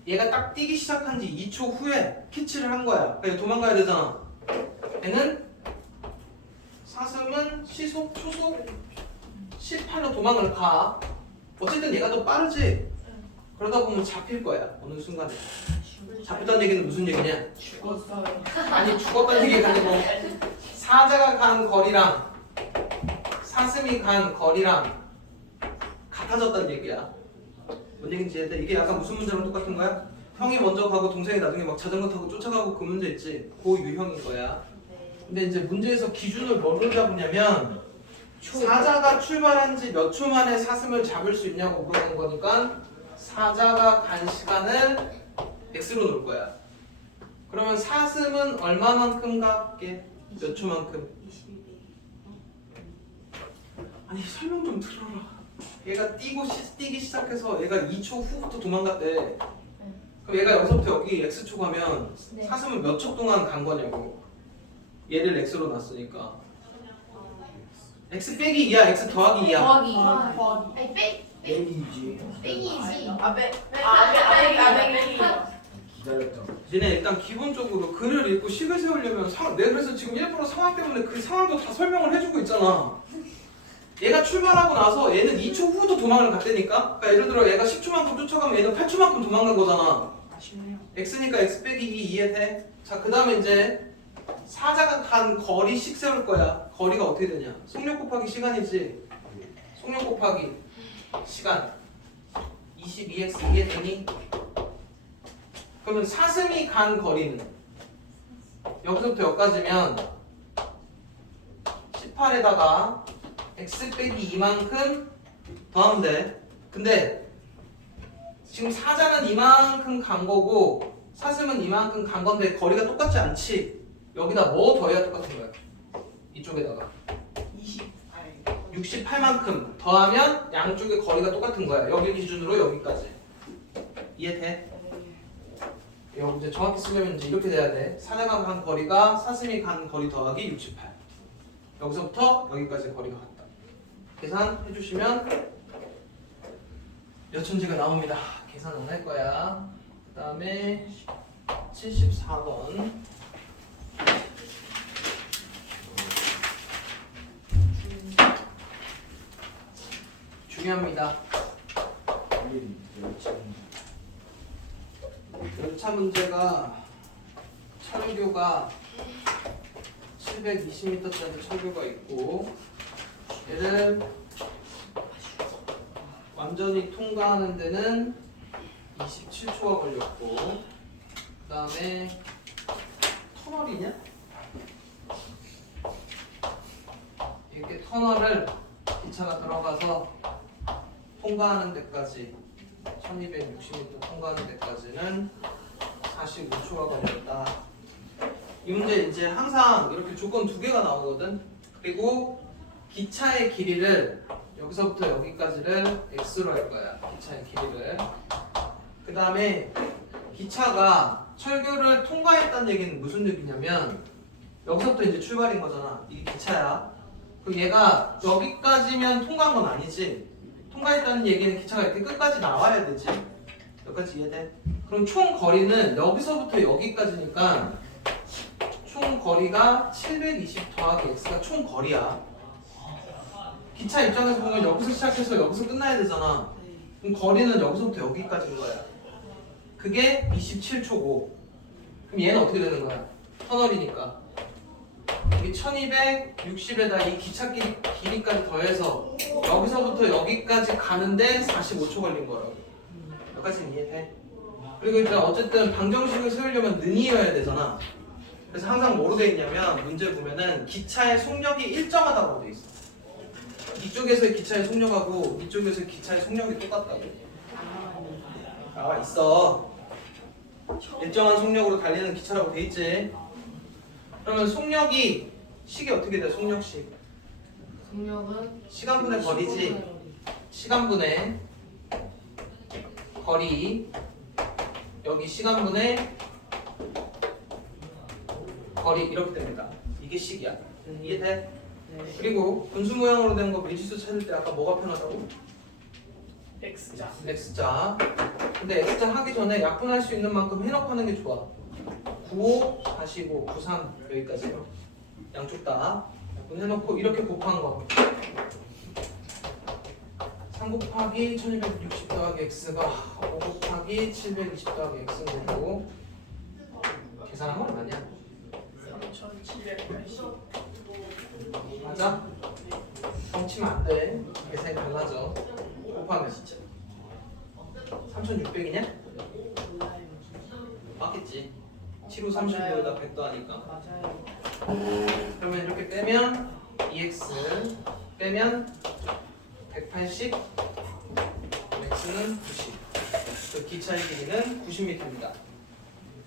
얘가 딱 뛰기 시작한 지 2초 후에 캐치를 한 거야. 그러니까 도망가야 되잖아. 사슴은 시속 초속 18로 도망을 가. 어쨌든 얘가 더 빠르지. 그러다 보면 잡힐 거야. 어느 순간에. 잡혔다는 얘기는 무슨 얘기냐? 죽었어요. 아니, 죽었다는 얘기가 아니고 사자가 간 거리랑 사슴이 간 거리랑 같아졌다는 얘기야. 뭔 얘기인지 이해돼? 이게 약간 무슨 문제랑 똑같은 거야? 형이 먼저 가고 동생이 나중에 막 자전거 타고 쫓아가고 그 문제 있지? 그 유형인 거야. 근데 이제 문제에서 기준을 뭘로 잡으냐면 사자가 출발한 지 몇 초 만에 사슴을 잡을 수 있냐고 물어본 거니까 사자가 간 시간을 x로 놓을 거야. 그러면 사슴은 얼마만큼 갔게? 몇 초만큼? 22. 아니, 설명 좀 들어라. 얘가 뛰기 시작해서 얘가 2초 후부터 도망갔대. 그럼 얘가 여기서부터 여기 x초 가면 네. 사슴은 몇 초 동안 간 거냐고. 얘를 x로 놨으니까 x 빼기 2야, x 더하기 2야. 더하기. 아니 땡이지. 뺑이지. 기다렸다. 얘네 일단 기본적으로 글을 읽고 식을 세우려면 내가 그래서 지금 일부러 상황 때문에 그 상황도 다 설명을 해주고 있잖아. 얘가 출발하고 나서 얘는 2초 후도 도망을 갔다니까. 그러니까 예를 들어 얘가 10초만큼 쫓아가면 얘는 8초만큼 도망간 거잖아. 아쉽네요. x니까 x 빼기 2 이해돼? 자, 그 다음에 이제 사자가 간 거리씩 세울 거야. 거리가 어떻게 되냐? 속력 곱하기 시간이지. 속력 곱하기 시간 22x 이해되니? 그러면 사슴이 간 거리는 여기서부터 여기까지면 18에다가 x 빼기 2만큼 더하면 돼. 근데 지금 사자는 이만큼 간 거고 사슴은 이만큼 간 건데 거리가 똑같지 않지? 여기다 뭐 더해야 똑같은 거야? 이쪽에다가 68만큼 더하면 양쪽의 거리가 똑같은 거야. 여기 기준으로 여기까지. 이해돼? 이거 이제 정확히 쓰려면 이제 이렇게 돼야 돼. 사자가 간 거리가 사슴이 간 거리 더하기 68. 여기서부터 여기까지 거리가 같다. 계산해 주시면 몇 천지가 나옵니다. 계산 안 할 거야. 그 다음에 74번. 중요합니다. 열차 문제가 철교가 720m짜리 철교가 있고 얘를 완전히 통과하는 데는 27초가 걸렸고 그 다음에 터널이냐? 이렇게 터널을 기차가 들어가서 통과하는 데까지 1260m 통과하는 데까지는 45초가 걸렸다. 이 문제 이제 항상 이렇게 조건 두 개가 나오거든. 그리고 기차의 길이를 여기서부터 여기까지를 x로 할 거야. 기차의 길이를. 그 다음에 기차가 철교를 통과했다는 얘기는 무슨 얘기냐면 여기서부터 이제 출발인 거잖아. 이게 기차야. 그 얘가 여기까지면 통과한 건 아니지. 통과했다는 얘기는 기차가 이렇게 끝까지 나와야 되지. 여기까지 이해돼? 그럼 총 거리는 여기서부터 여기까지니까 총 거리가 720 더하기 x가 총 거리야. 기차 입장에서 보면 여기서 시작해서 여기서 끝나야 되잖아. 그럼 거리는 여기서부터 여기까지인 거야. 그게 27초고. 그럼 얘는 어떻게 되는 거야? 터널이니까. 이게 1260에다 이 기차 길이까지 더해서 여기서부터 여기까지 가는데 45초 걸린 거라고. 여기까지는 이해돼? 그리고 일단 어쨌든 방정식을 세우려면 는이어야 되잖아. 그래서 항상 뭐로 돼 있냐면 문제 보면은 기차의 속력이 일정하다고 돼 있어. 이쪽에서의 기차의 속력하고 이쪽에서의 기차의 속력이 똑같다고. 나와 있어. 일정한 속력으로 달리는 기차라고 돼 있지. 그러면 속력이 식이 어떻게 돼? 속력식. 속력은 시간분의 거리지. 시간분의 거리. 여기 시간분의 거리 이렇게 됩니다. 이게 식이야. 이해돼? 네. 그리고 분수 모양으로 된 거 미지수 찾을 때 아까 뭐가 편하다고? X자. X자. 근데 X자 하기 전에 약분할 수 있는 만큼 해놓고 하는 게 좋아. 95, 45, 93 여기까지요. 양쪽 다 약분해놓고 이렇게 곱한 거. 3 곱하기 1260 더하기 X가 5 곱하기 720 더하기 X는 되고 계산한 건 아니야. 3780. 맞아? 뻥치면 안 돼. 계산이 달라져. 곱하면 3600이냐? 몰라요. 맞겠지. 7호 35에다 100 더하니까. 맞아요. 그러면 이렇게 빼면 2x 빼면 180 x는 90. 그 기차의 길이는 90m입니다.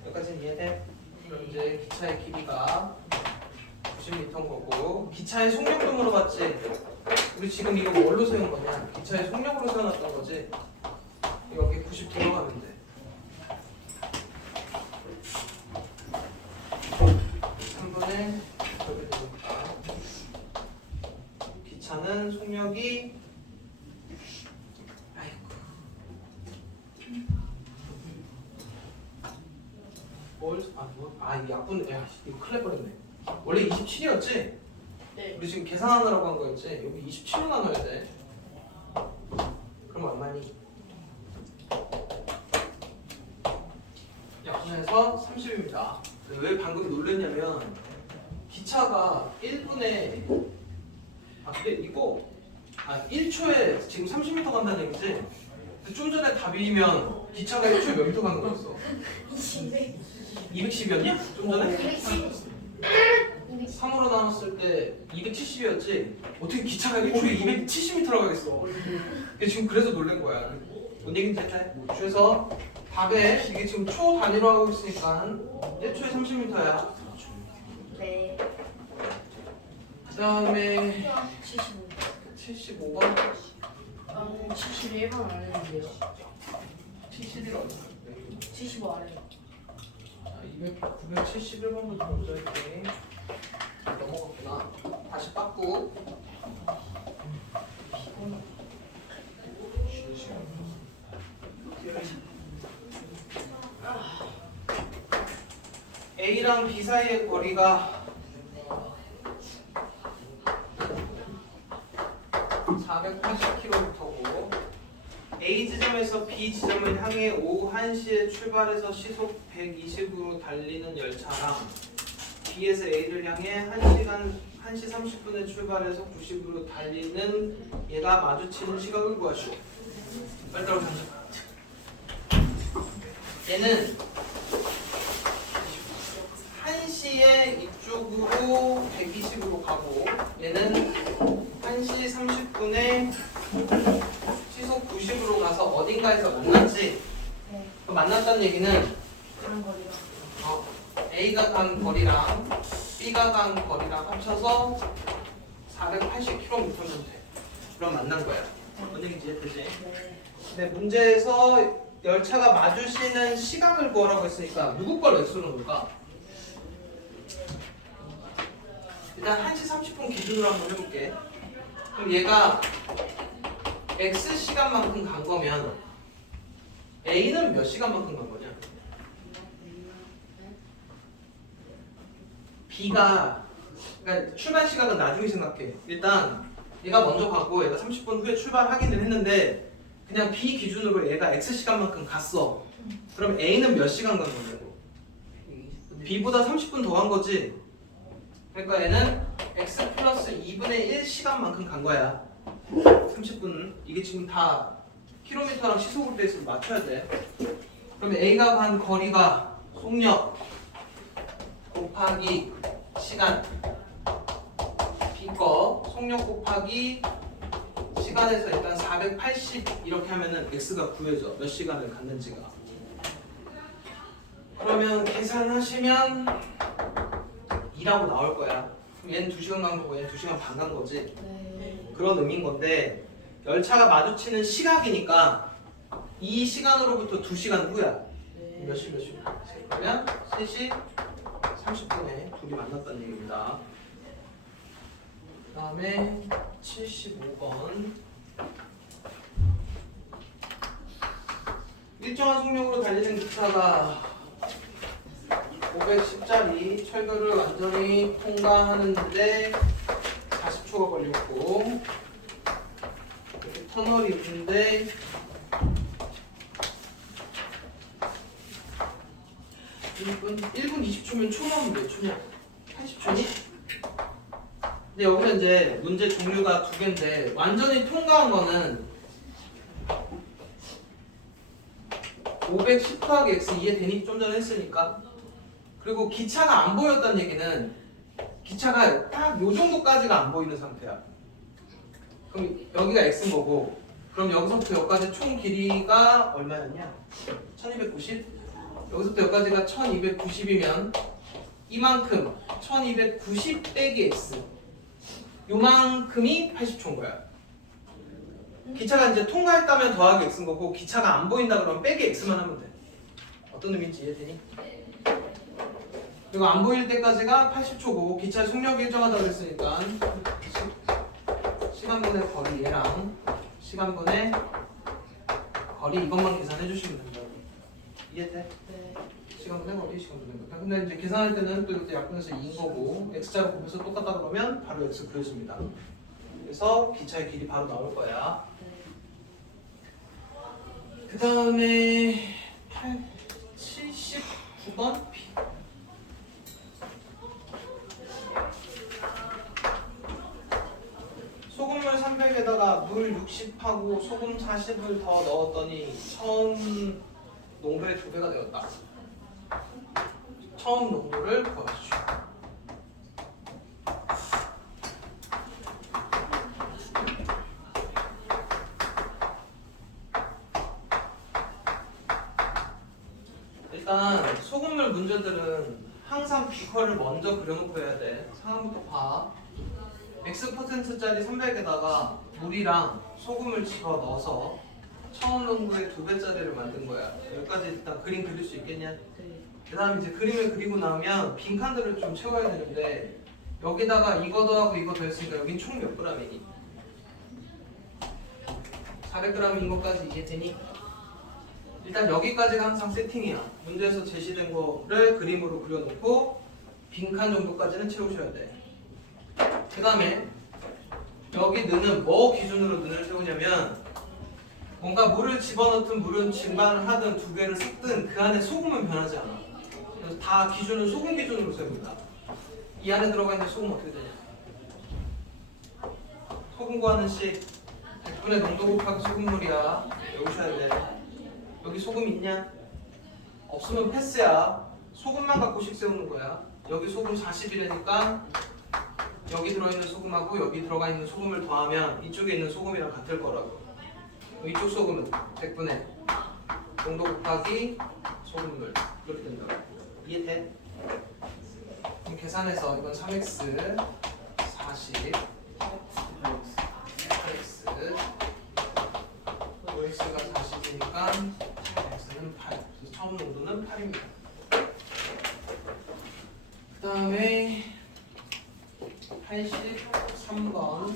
여기까지는 이해돼? 그럼 이제 기차의 길이가 90m인 거고 기차의 속력도 물어봤지? 우리 지금 이거 뭘로 세운 거냐? 기차의 속력으로 세워놨던 거지? 여기 90 들어가면 돼. 3분의 저렇게 되니까 기차는 속력이 이 약분 이거 큰일 날 뻔했네. 원래 27이었지? 네. 우리 지금 계산하느라고 한 거였지? 여기 27로 나눠야 돼. 그럼 얼마니? 약분해서 30입니다. 왜 방금 놀랬냐면 기차가 1분에 근데 이거 1초에 지금 30m 간다는 얘기지? 근데 좀 전에 답이면 기차가 1초에 몇 미터 가는 거였어? 210이었니? 좀 전에? 3으로 나눴을 때 270이었지? 어떻게 기차가 1초에 270m로 가겠어? 지금 그래서 놀란 거야. 뭔 얘기인지 해? 그래서 답에 이게 지금 초 단위로 하고 있으니까 1초에 30m야. 네. 그 다음에 75. 75번? 71번 안 했는데요. 71 어디? 75 안 해요. 971번부터 먼저 할게. 넘어갔구나. 다시 빡고. A랑 B 사이의 거리가 480km고 A 지점에서 B 지점을 향해 오후 1시에 출발해서 시속 120으로 달리는 열차랑 B에서 A를 향해 1시 30분에 출발해서 90으로 달리는 얘가 마주치는 시각을 구하시오. 빨리 따라오세요. 얘는 1시에 이쪽으로 120으로 가고 얘는 1시 30분에 시속 90으로 가서 어딘가에서 만났지? 네. 그 만났다는 얘기는 그런 거리요. A가 간 거리랑 B가 간 거리랑 합쳐서 480km면 돼. 그럼 만난 거야. 뭔 얘기인지 이해되지? 네. 근데 문제에서 열차가 마주치는 시각을 구하라고 했으니까 누구 걸 x로 놓을까? 일단 1시 30분 기준으로 한번 해볼게. 그럼 얘가 x 시간만큼 간 거면 a는 몇 시간만큼 간 거냐? b가 그러니까 출발 시각은 나중에 생각해. 일단 얘가 먼저 가고 얘가 30분 후에 출발하기는 했는데 그냥 b 기준으로 얘가 x 시간만큼 갔어. 그럼 a는 몇 시간 간 거냐고? b보다 30분 더 간 거지. 그러니까 얘는 x 플러스 2분의 1 시간만큼 간 거야. 30분. 이게 지금 다 킬로미터랑 시속으로 돼 있으면 맞춰야 돼. 그러면 a가 간 거리가 속력 곱하기 시간, b 거 속력 곱하기 시간에서 일단 480 이렇게 하면은 x가 구해져. 몇 시간을 갔는지가. 그러면 계산하시면 2라고 나올 거야. 그럼 얘는 2시간 간 거고 얘는 2시간 반 간 거지. 네. 그런 의미인 건데 열차가 마주치는 시각이니까 이 시간으로부터 2시간 후야. 몇 시? 그러면 3시 30분에 둘이 만났다는 얘기입니다. 그 다음에 75번 일정한 속력으로 달리는 기차가 510짜리 철교를 완전히 통과하는데 40초가 걸렸고 이렇게 터널이 있는데 1분 20초면 초는 몇 초냐? 80초니? 근데 여기서 이제 문제 종류가 두 개인데 완전히 통과한 거는 510 더하기 x 이해되니? 좀 전에 했으니까. 그리고 기차가 안 보였다는 얘기는 기차가 딱 요 정도까지가 안 보이는 상태야. 그럼 여기가 x인 거고 그럼 여기서부터 여기까지 총 길이가 얼마였냐? 1290? 여기서부터 여기까지가 1290이면 이만큼 1290 빼기 x 요만큼이 80초인 거야. 기차가 이제 통과했다면 더하기 x인 거고 기차가 안 보인다 그러면 빼기 x만 하면 돼. 어떤 의미인지 이해되니? 그리고 안 보일 때까지가 80초고 기차 속력이 일정하다고 그랬으니까 시간분의 거리 얘랑 시간분의 거리 이것만 계산해 주시면 된다고. 이해돼? 네. 시간분의 거리 시간분의 거리. 근데 이제 계산할 때는 또 이렇게 약분해서 2인 거고 x자로 곱해서 똑같다 그러면 바로 x 그려집니다. 그래서 기차의 길이 바로 나올 거야. 그 다음에 79번 소금물 300에다가 물 60하고 소금 40을 더 넣었더니 처음 농도의 2배가 되었다. 처음 농도를 구하시오. 일단 소금물 문제들은 항상 비커를 먼저 그려놓고 해야 돼. 상황부터 봐. X%짜리 300에다가 물이랑 소금을 집어넣어서 처음 농도의 2배짜리를 만든 거야. 여기까지 일단 그림 그릴 수 있겠냐? 네. 그 다음에 이제 그림을 그리고 나면 빈칸들을 좀 채워야 되는데 여기다가 이거 더하고 이거 더했으니까 여긴 총 몇 g이니? 400g인 것까지 이해되니? 일단 여기까지가 항상 세팅이야. 문제에서 제시된 거를 그림으로 그려놓고 빈칸 정도까지는 채우셔야 돼. 그 다음에 여기 는은 뭐 기준으로 는을 세우냐면 뭔가 물을 집어넣든 물은 증발을 하든 두 개를 섞든 그 안에 소금은 변하지 않아. 그래서 다 기준은 소금 기준으로 세웁니다. 이 안에 들어가 있는 소금 어떻게 되냐? 소금 구하는 식 100분의 농도 곱하기 소금물이야. 외우셔야 돼. 여기 소금 있냐? 없으면 패스야. 소금만 갖고씩 세우는 거야. 여기 소금 40이라니까 여기 들어있는 소금하고 여기 들어가 있는 소금을 더하면 이쪽에 있는 소금이랑 같을 거라고. 이쪽 소금은 100분의 농도 곱하기 소금물 이렇게 된다고. 이해돼? 그럼 계산해서 이건 3x 40 8x 5x가 40이니까 처음 농도는 8입니다. 그 다음에 83번.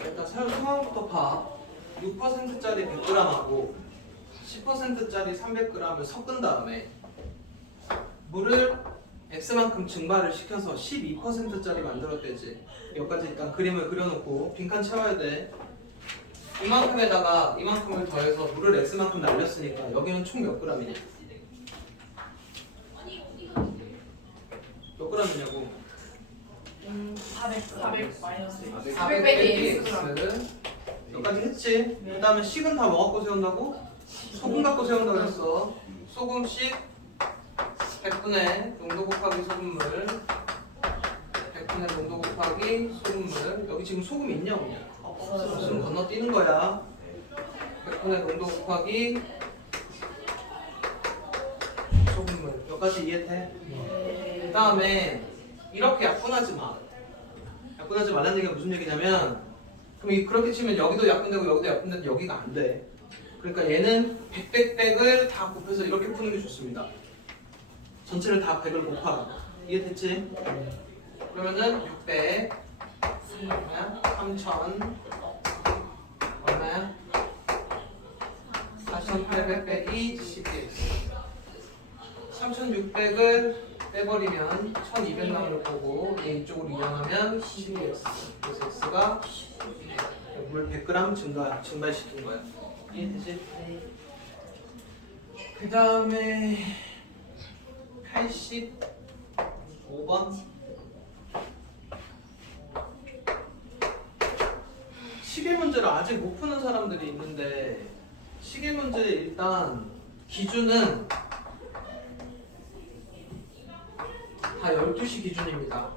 일단 상황부터 봐. 6%짜리 100g하고 10%짜리 300g을 섞은 다음에 물을 X만큼 증발을 시켜서 12%짜리 만들었대지. 여기까지 일단 그림을 그려놓고 빈칸 채워야 돼. 이만큼에다가 이만큼을 더해서 물을 X만큼 날렸으니까 여기는 총 몇 g이냐? 몇 g이냐고? 400 마이너스 400 빼기 X. 여기까지 했지? 그 다음에 식은 다 뭐 갖고 세운다고? 소금 갖고 세운다 그랬어. 소금씩 100분의 농도 곱하기 소금물, 100분의 농도 곱하기 소금물. 여기 지금 소금 있냐 없냐? 없으면 건너뛰는 거야. 100분의 농도 곱하기 소금물. 여기까지 이해돼? 그 다음에 이렇게 약분하지 마. 약분하지 말라는 얘기가 무슨 얘기냐면, 그럼 그렇게 치면 여기도 약분되고 여기도 약분되는데 여기가 안 돼. 그러니까 얘는 100을 다 곱해서 이렇게 푸는 게 좋습니다. 전체를 다 100을 곱하라. 이해됐지? 그러면은 600 얼마야? 3000 얼마야? 4800 빼기 12 3600을 빼버리면 1200 남을 거고 얘 이쪽으로 이항하면 12x. 그래서 x가 물 100g 증발시킨 거야. 이해되지? 네. 그 다음에 85번. 시계 문제를 아직 못 푸는 사람들이 있는데, 시계 문제 일단 기준은 다 12시 기준입니다.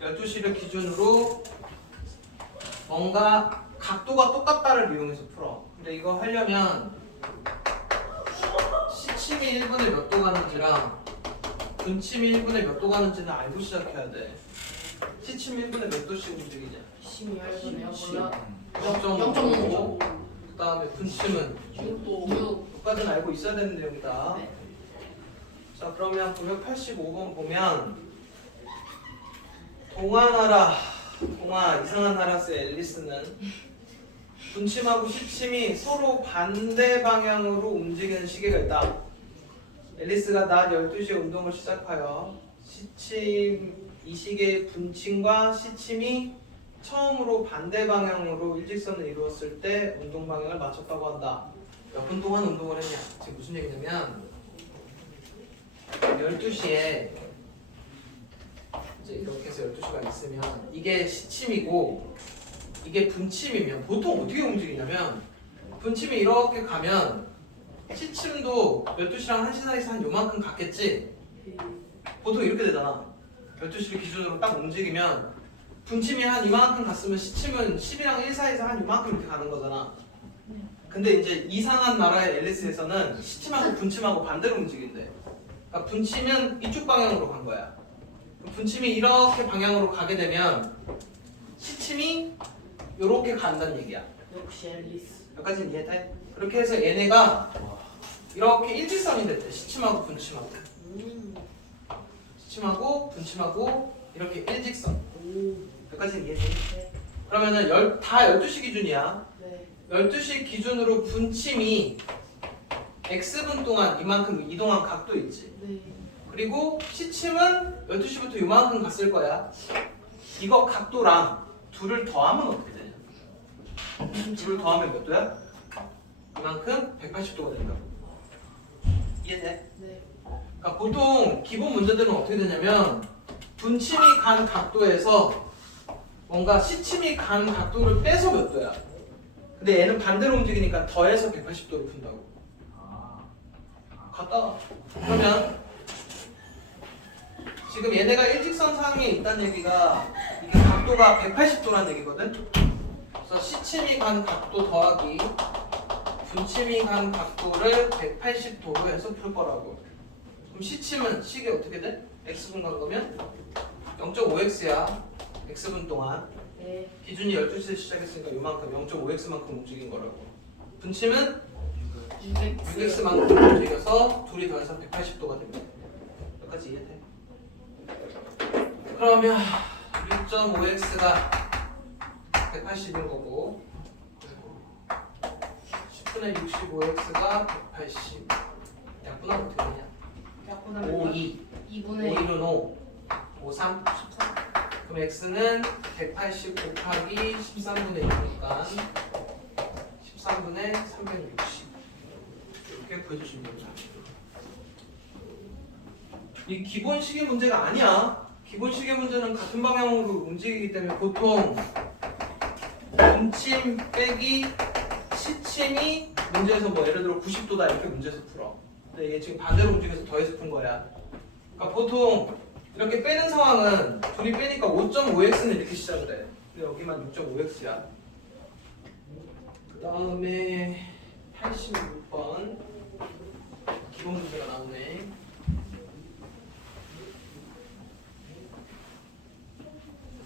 12시를 기준으로 뭔가 각도가 똑같다를 이용해서 풀어. 근데 이거 하려면 시침이 1분에 몇 도 가는지랑 분침이 1분에 몇 도 가는지는 알고 시작해야 돼. 시침 1분에 몇 도씩 움직이냐? 12요. 0.5. 그 다음에 분침은 6도 6. 여기까지는 알고 있어야 되는 내용이다. 네. 자, 그러면 985번 보면 동화 이상한 나라스 앨리스는 분침하고 시침이 서로 반대 방향으로 움직이는 시계가 있다. 앨리스가 낮 12시에 운동을 시작하여 이 시계의 분침과 시침이 처음으로 반대 방향으로 일직선을 이루었을 때 운동 방향을 맞췄다고 한다. 몇 분 동안 운동을 했냐? 지금 무슨 얘기냐면 12시에 이제 이렇게 해서 12시가 있으면 이게 시침이고 이게 분침이면 보통 어떻게 움직이냐면 분침이 이렇게 가면 시침도 12시랑 1시 사이에서 한 요만큼 갔겠지? 보통 이렇게 되잖아. 12시를 기준으로 딱 움직이면 분침이 한 이만큼 갔으면 시침은 10이랑 1 사이에서 한 이만큼 이렇게 가는 거잖아. 근데 이제 이상한 나라의 앨리스에서는 시침하고 분침하고 반대로 움직인대. 그러니까 분침은 이쪽 방향으로 간 거야. 분침이 이렇게 방향으로 가게 되면 시침이 이렇게 간다는 얘기야. 역시 앨리스. 여기까지는 이해돼? 그렇게 해서 얘네가 이렇게 일직선이 됐대. 시침하고 분침하고 시침하고 분침하고 이렇게 일직선. 여기까지는 이해돼? 네. 그러면은 다 12시 기준이야. 네. 12시 기준으로 분침이 x분 동안 이만큼 이동한 각도 있지. 네. 그리고 시침은 12시부터 이만큼 갔을 거야. 이거 각도랑 둘을 더하면 어떻게 되냐? 둘을 더하면 몇 도야? 이만큼 180도가 된다고. 이해돼? 네. 그러니까 보통 기본 문제들은 어떻게 되냐면 분침이 간 각도에서 뭔가 시침이 간 각도를 빼서 몇 도야? 근데 얘는 반대로 움직이니까 더해서 180도를 푼다고. 갔다 와. 그러면 지금 얘네가 일직선상에 있다는 얘기가 이게 각도가 180도라는 얘기거든. 그래서 시침이 간 각도 더하기 분침이 간 각도를 180도로 해서 풀 거라고. 그럼 시침은 식이 어떻게 돼? x분 간 거면 0.5x야. x분 동안 네. 기준이 12시에 시작했으니까 요만큼 0.5x만큼 움직인 거라고. 분침은 6x만큼 움직여서 둘이 더해서 180도가 됩니다. 여기까지 이해돼? 그러면 6.5x가 180인 거고 10분의 65x가 180 약분하면 어떻게 되냐? 약분하면 5, 2 2분의 5, 2는 5 5, 3 그럼 x는 180 곱하기 13분의 2니까 13분의 360 이렇게 구해주시면 됩니다. 이 기본식의 문제가 아니야. 기본식의 문제는 같은 방향으로 움직이기 때문에 보통 분침 빼기 시침이 문제에서 뭐 예를 들어 90도다 이렇게 문제에서 풀어. 근데 얘 지금 반대로 움직여서 더해서 푼 거야. 그러니까 보통 이렇게 빼는 상황은 둘이 빼니까 5.5x는 이렇게 시작을 해. 근데 여기만 6.5x야. 그 다음에 86번 기본 문제가 나오네.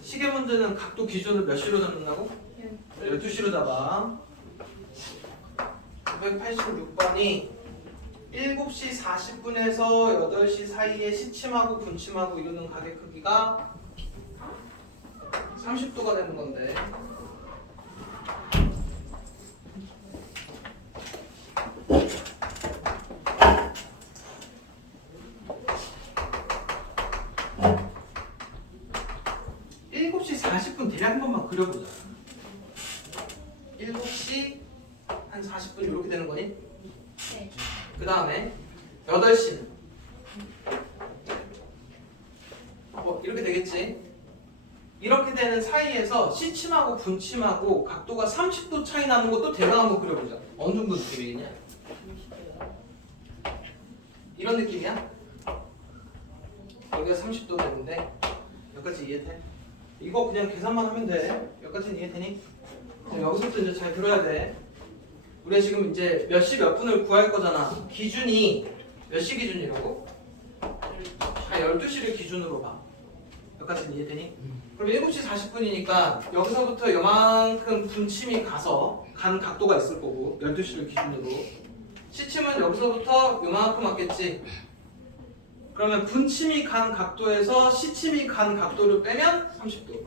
시계 문제는 각도 기준을 몇 시로 잡는다고? 12시로 잡아. 986번이 7시 40분에서 8시 사이에 시침하고 분침하고 이루는 가게 크기가 30도가 되는 건데 대략 한 번만 그려보자. 7시 한 40분 이렇게 되는 거니? 네. 그 다음에 8시는 이렇게 되겠지? 이렇게 되는 사이에서 시침하고 분침하고 각도가 30도 차이 나는 것도 대략 한번 그려보자. 어느 정도 느낌이겠냐? 이런 느낌이야? 여기가 30도 되는데 여기까지 이해돼? 이거 그냥 계산만 하면 돼. 여기까지는 이해되니? 여기서부터 이제 잘 들어야 돼. 우리가 지금 이제 몇 시 몇 분을 구할 거잖아. 기준이 몇 시 기준이라고? 12시를 기준으로 봐. 여기까지는 이해되니? 그럼 7시 40분이니까 여기서부터 요만큼 분침이 간 각도가 있을 거고 12시를 기준으로 시침은 여기서부터 요만큼 왔겠지. 그러면 분침이 간 각도에서 시침이 간 각도를 빼면 30도.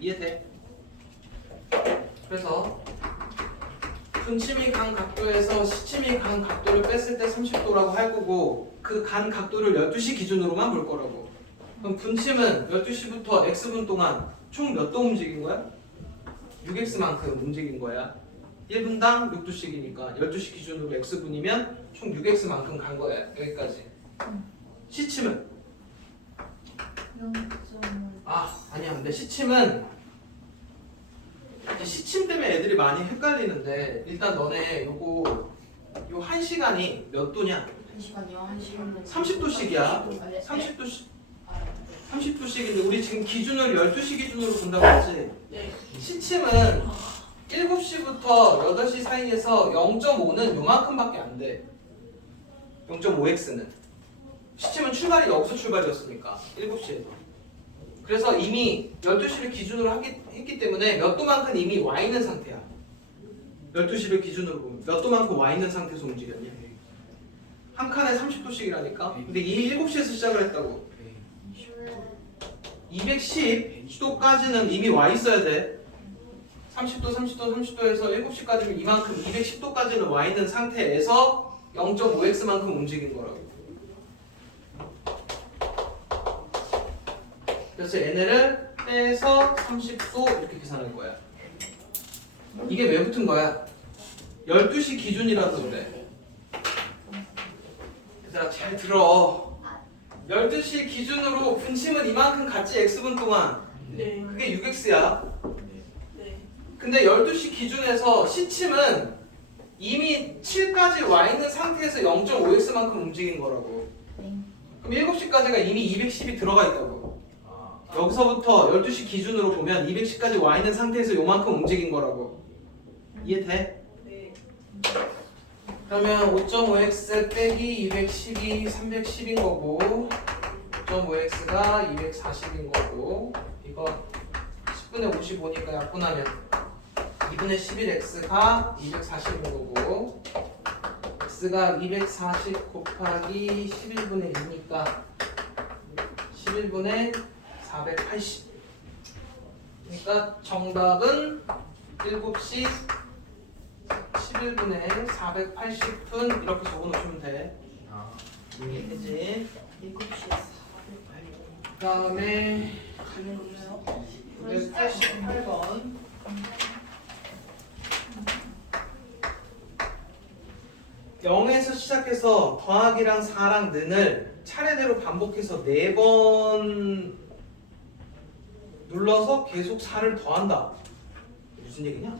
이해돼? 그래서 분침이 간 각도에서 시침이 간 각도를 뺐을 때 30도라고 할 거고 그 간 각도를 12시 기준으로만 볼 거라고. 그럼 분침은 12시부터 x분 동안 총 몇 도 움직인 거야? 6x만큼 움직인 거야. 1분당 6도씩이니까 12시 기준으로 x분이면 총 6x만큼 간 거야. 여기까지. 시침은? 아니야. 근데 시침은 시침 때문에 애들이 많이 헷갈리는데 일단 너네 요거 요 1시간이 몇 도냐? 1시간이요? 1시간 30도씩이야. 30도씩인데 우리 지금 기준을 12시 기준으로 본다고 했지? 네. 시침은 7시부터 8시 사이에서 0.5는 요만큼밖에 안 돼. 0.5x는. 시침은 출발이 여기서 출발이었으니까 7시에서. 그래서 이미 12시를 기준으로 했기 때문에 몇 도만큼 이미 와 있는 상태야. 12시를 기준으로 보면 몇 도만큼 와 있는 상태에서 움직였냐? 한 칸에 30도씩이라니까? 근데 이미 7시에서 시작을 했다고. 210도까지는 이미 와 있어야 돼. 30도, 30도, 30도에서 7시까지는 이만큼 210도까지는 와 있는 상태에서 0.5x만큼 움직인 거라고. 그래서 얘네를 빼서 30도 이렇게 계산할 거야. 이게 왜 붙은 거야? 12시 기준이라서 그래. 얘들아 잘 들어. 12시 기준으로 분침은 이만큼 갔지 x분 동안. 네. 그게 6x야. 네. 근데 12시 기준에서 시침은 이미 7까지 와 있는 상태에서 0.5x만큼 움직인 거라고. 그럼 7시까지가 이미 210이 들어가 있다고. 여기서부터 12시 기준으로 보면 210까지 와 있는 상태에서 요만큼 움직인 거라고. 이해돼? 네. 그러면 5.5x 빼기 210이 310인 거고 5.5x가 240인 거고 이거 10분의 55니까 약분하면 2분의 11x가 240인 거고 x가 240 곱하기 11분의 2니까 11분의 480 그러니까 정답은 7시 11분에 480분 이렇게 적어놓으시면 돼. 이해되지? 7시에 그 다음에 가능해요? 988번 영에서 시작해서 더하기랑 4랑 는을 차례대로 반복해서 4번 눌러서 계속 4를 더한다. 무슨 얘기냐?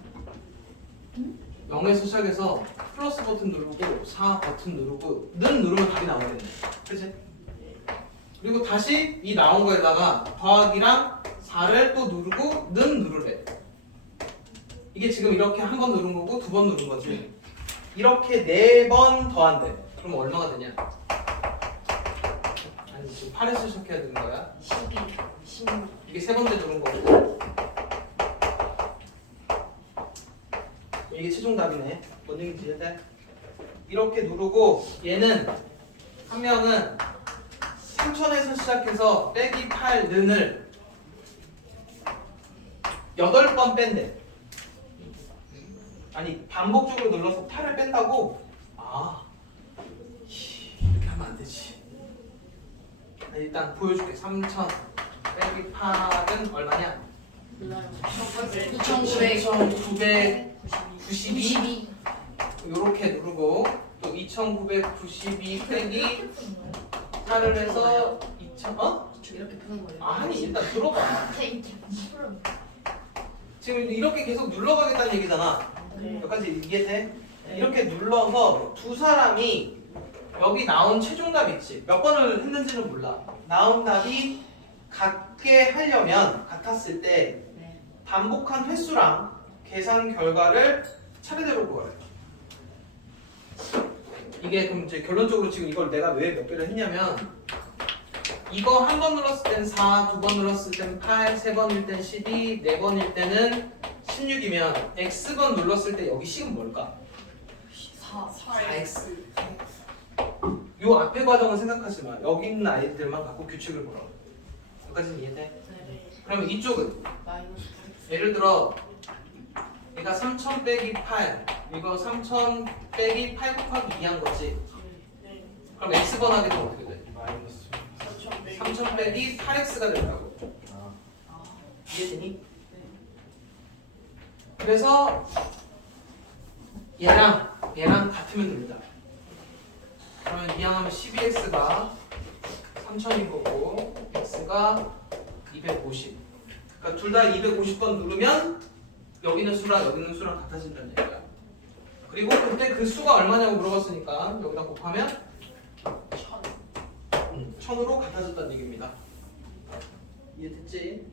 0에서 시작해서 플러스 버튼 누르고 4 버튼 누르고 는 누르면 답이 나오겠네. 그치? 그리고 다시 이 나온 거에다가 더하기랑 4를 또 누르고 는 누르래. 이게 지금 이렇게 한 번 누른 거고 2번 누른 거지. 이렇게 4번 더한대. 그럼 얼마가 되냐? 아니 지금 8에서 시작해야 되는 거야. 12, 16. 이게 세 번째 누른 거고 이게 최종 답이네. 뭔 얘기인지 이해돼? 이렇게 누르고 얘는 한 명은 3000에서 시작해서 빼기 8 는을 8번 뺀대. 아니 반복적으로 눌러서 8을 뺀다고? 아 이렇게 하면 안 되지. 일단 보여줄게. 3000 빼기 8은 얼마냐? 몰라요. 2992 요렇게 누르고 또 2992 빼기 8을 해서 2000 이렇게 푸는 거예요. 아니 일단 들어봐. 테이크. 지금 이렇게 계속 눌러가겠다는 얘기잖아. 네. 여기까지 이해돼? 이렇게 눌러서 두 사람이 여기 나온 최종 답 있지. 몇 번을 했는지는 몰라. 나온 답이 같게 하려면 같았을 때 네. 반복한 횟수랑 계산 결과를 차례대로 구하래. 이게 그럼 이제 결론적으로 지금 이걸 내가 왜 몇 개를 했냐면 이거 한 번 눌렀을 땐 4, 두 번 눌렀을 땐 8, 세 번일 땐 12, 네 번일 때는 16이면 X번 눌렀을 때 여기 C는 뭘까? 4X. 요 앞에 과정은 생각하지 마. 여기 있는 아이들만 갖고 규칙을 보라고. 여기까지는 이해돼? 네. 그러면 이쪽은 마이너스 예를 들어 얘가 3000 빼기 8 이거 3000 빼기 8 곱하기 2 한 거지. 네. 그럼 X번 하게 되면 어떻게 돼? 마이너스 3000 빼기 8X가 된다고. 이해되니? 그래서 얘랑 같으면 됩니다. 그러면 이항하면 12X가 3000인 거고 X가 250. 그러니까 둘 다 250번 누르면 여기는 수랑 여기는 수랑 같아진다는 얘기야. 그리고 그때 그 수가 얼마냐고 물어봤으니까 여기다 곱하면 1000으로 같아졌다는 얘기입니다. 이해됐지?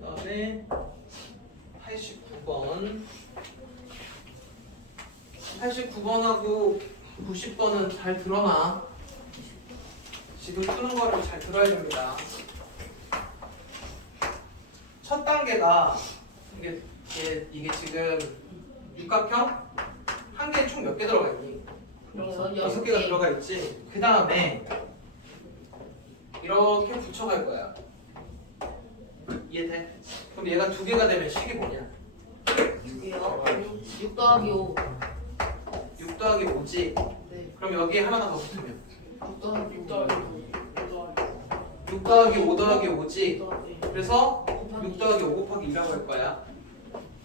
그 다음에 89번 89번하고 90번은 잘 들어놔. 지금 푸는 거를 잘 들어야 됩니다. 첫 단계가 이게 지금 육각형 한 개에 총 몇 개 들어가 있니? 6개가 들어가 있지. 그 다음에 이렇게 붙여갈 거야. 이해돼? 그럼 얘가 2개가 되면 식이 뭐냐? 2개요? 6 더하기 5. 6 더하기 5지? 네. 그럼 여기에 하나가 더 붙으면 6 더하기 6 5. 더하기 6 더하기 5 더하기 5지? 더하기 그래서 6 더하기 5 곱하기 2라고 할 거야.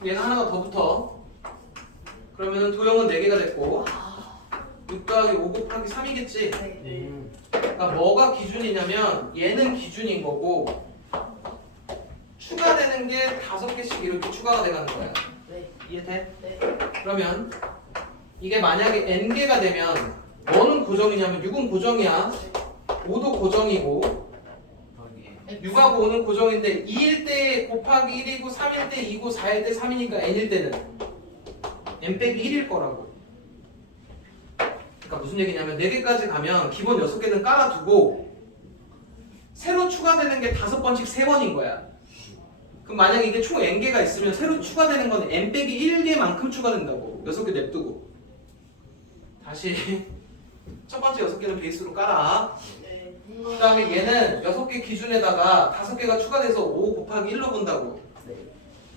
얘가 하나가 더 붙어. 그러면 도형은 4개가 됐고 6 더하기 5 곱하기 3이겠지? 네. 그러니까 뭐가 기준이냐면 얘는 기준인 거고 추가되는 게 5개씩 이렇게 추가가 돼가는 거야. 네. 이해돼? 네. 그러면 이게 만약에 n개가 되면 뭐는 고정이냐면 6은 고정이야. 5도 고정이고 6하고 5는 고정인데 2일 때 곱하기 1이고 3일 때 2고 4일 때 3이니까 n일 때는 n 빼기 1일 거라고. 그러니까 무슨 얘기냐면 4개까지 가면 기본 6개는 깔아두고 새로 추가되는 게 5번씩 3번인 거야. 그럼 만약에 이게 총 n개가 있으면 새로 추가되는 건 n 빼기 1개만큼 추가된다고. 6개 냅두고 다시 첫 번째 6개는 베이스로 깔아. 네. 그 다음에 얘는 6개 기준에다가 5개가 추가돼서 5 곱하기 1로 본다고.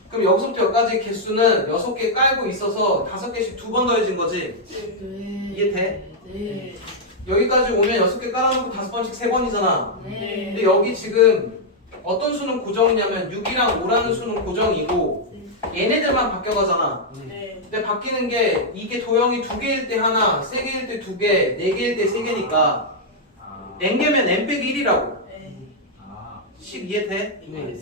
그럼 여기서부터 여기까지 개수는 6개 깔고 있어서 5개씩 2번 더해진 거지. 네. 이해돼? 네. 여기까지 오면 6개 깔아놓고 5번씩 3번이잖아. 네. 근데 여기 지금 어떤 수는 고정이냐면 6이랑 5라는 수는 고정이고 얘네들만 바뀌어가잖아. 네. 근데 바뀌는 게 이게 도형이 2개일 때 하나, 3개일 때 2개, 4개일 때 3개니까 n개면 n 빼기 1이라고. 네. 식 이해돼? 네.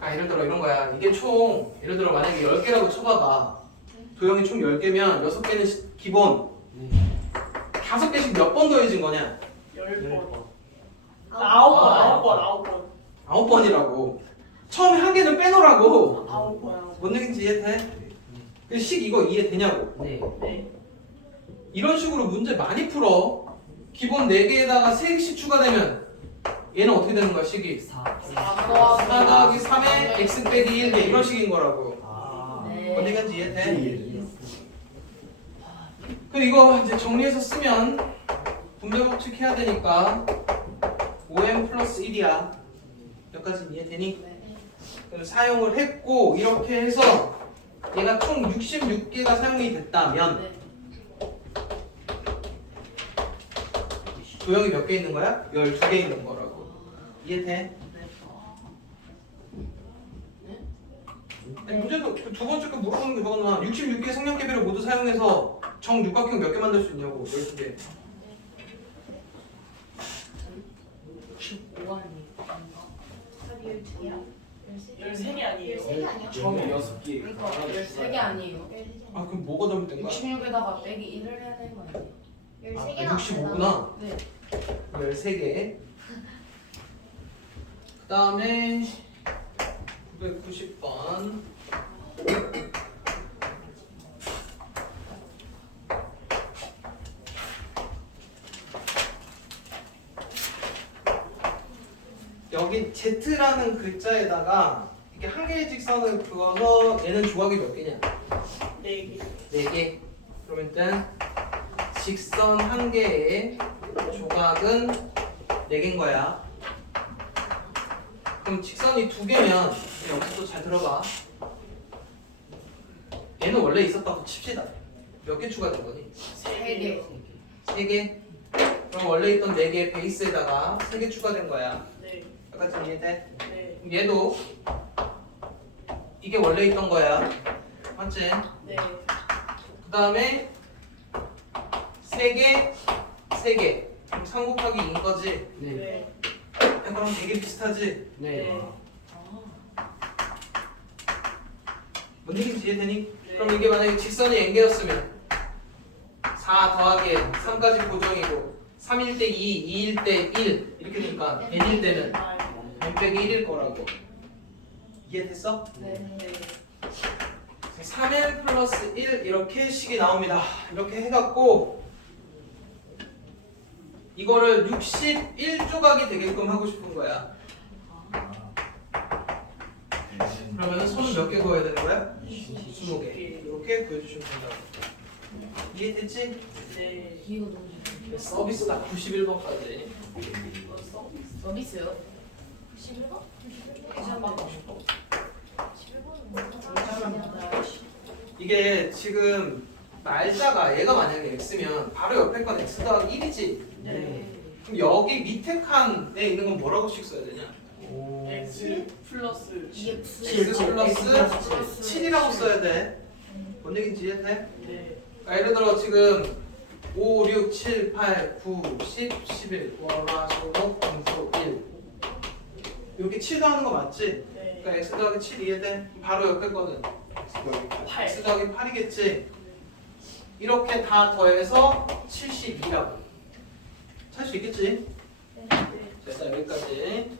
아 예를 들어 이런 거야. 이게 총 예를 들어 만약에 10개라고 쳐봐봐. 도형이 총 10개면 6개는 기본 5개씩 몇 번 더해진 거냐? 10번. 아홉 9번. 9번이라고. 처음에 한 개는 빼놓으라고. 9번. 뭔 얘기인지 이해돼? 그 식 이거 이해되냐고. 네. 네. 이런 식으로 문제 많이 풀어. 기본 4개에다가 3개씩 추가되면 얘는 어떻게 되는 거야 식이? 4. 4 더하기 3에 x 빼기 1대 이런 식인 거라고. 네. 뭔 얘기인지 이해돼? 그럼 이거 이제 정리해서 쓰면 분배 법칙 해야 되니까 5m 플러스 1이야. 여기까지 이해되니? 그래서 사용을 했고 이렇게 해서 얘가 총 66개가 사용이 됐다면 네. 도형이 몇 개 있는 거야? 12개 있는 거라고. 이해돼? 아니, 문제도 두 번째 거 물어보는 게 뭐가 66개 성형개비를 모두 사용해서 정육각형 몇 개 만들 수 있냐고. 12개. 15원이 13개 아니에요? 처음에 6개. 그러니까 13개 아니에요. 아 그럼 뭐가 잘못된 거야? 66에다가 빼기 1을 해야 되는 거 아니에요? 아 65구나. 네. 13개. 그 다음에 990번. 여기 Z라는 글자에다가 이렇게 한 개의 직선을 그어서 얘는 조각이 몇 개냐? 4개. 4개. 그러면 일단 직선 한 개의 조각은 4개인 거야. 그럼 직선이 2개면 여기서 또 잘 들어봐. 얘는 원래 있었다고 칩시다. 몇 개 추가된 거니? 3개. 3개? 그럼 원래 있던 4개 베이스에다가 3개 추가된 거야. 네. 여기까지 이해돼? 네. 그럼 얘도 이게 원래 있던 거야. 맞지? 네. 그 다음에 3개, 3개. 그럼 3 곱하기 2인 거지? 네. 그럼 되게 비슷하지? 네. 뭔 얘기인지 이해되니? 네. 그럼 이게 만약에 직선이 n개였으면 4 더하기 3까지 고정이고 3일 때 2, 2일 때 1 이렇게 되니까 n일 때는 n 빼기 1일 거라고. 이해됐어? 네. 3l 플러스 1 이렇게 식이 나옵니다. 이렇게 해갖고 이거를 61조각이 되게끔 하고 싶은 거야. 그러면 손은 몇 개 그어야 되는 거야? 20개. 이렇게 그려주시면 된다고. 이해됐지? 네. 이거 너무 좋아요. 서비스가 91번까지. 서비스요? 11번? 이게 지금 날짜가 얘가 만약에 x면 바로 옆에 건 x 더하기 1이지. 네. 그럼 여기 밑에 칸에 있는 건 뭐라고씩 써야 되냐? X 플러스 EX x 플러스 플러스 7이라고 써야 돼. 뭔 얘기인지 이해돼? 네. 그러니까 예를 들어 지금 5, 6, 7, 8, 9, 10, 11, 월, 수, 목, 금수, 1 이렇게 7 더하는 거 맞지? 네. 그러니까 x 더하기 7 이해돼? 바로 옆에 거는 x 더하기 8 겠지? 이렇게 다 더해서 72라고. 찾을 수 있겠지? 네. 됐어, 여기까지.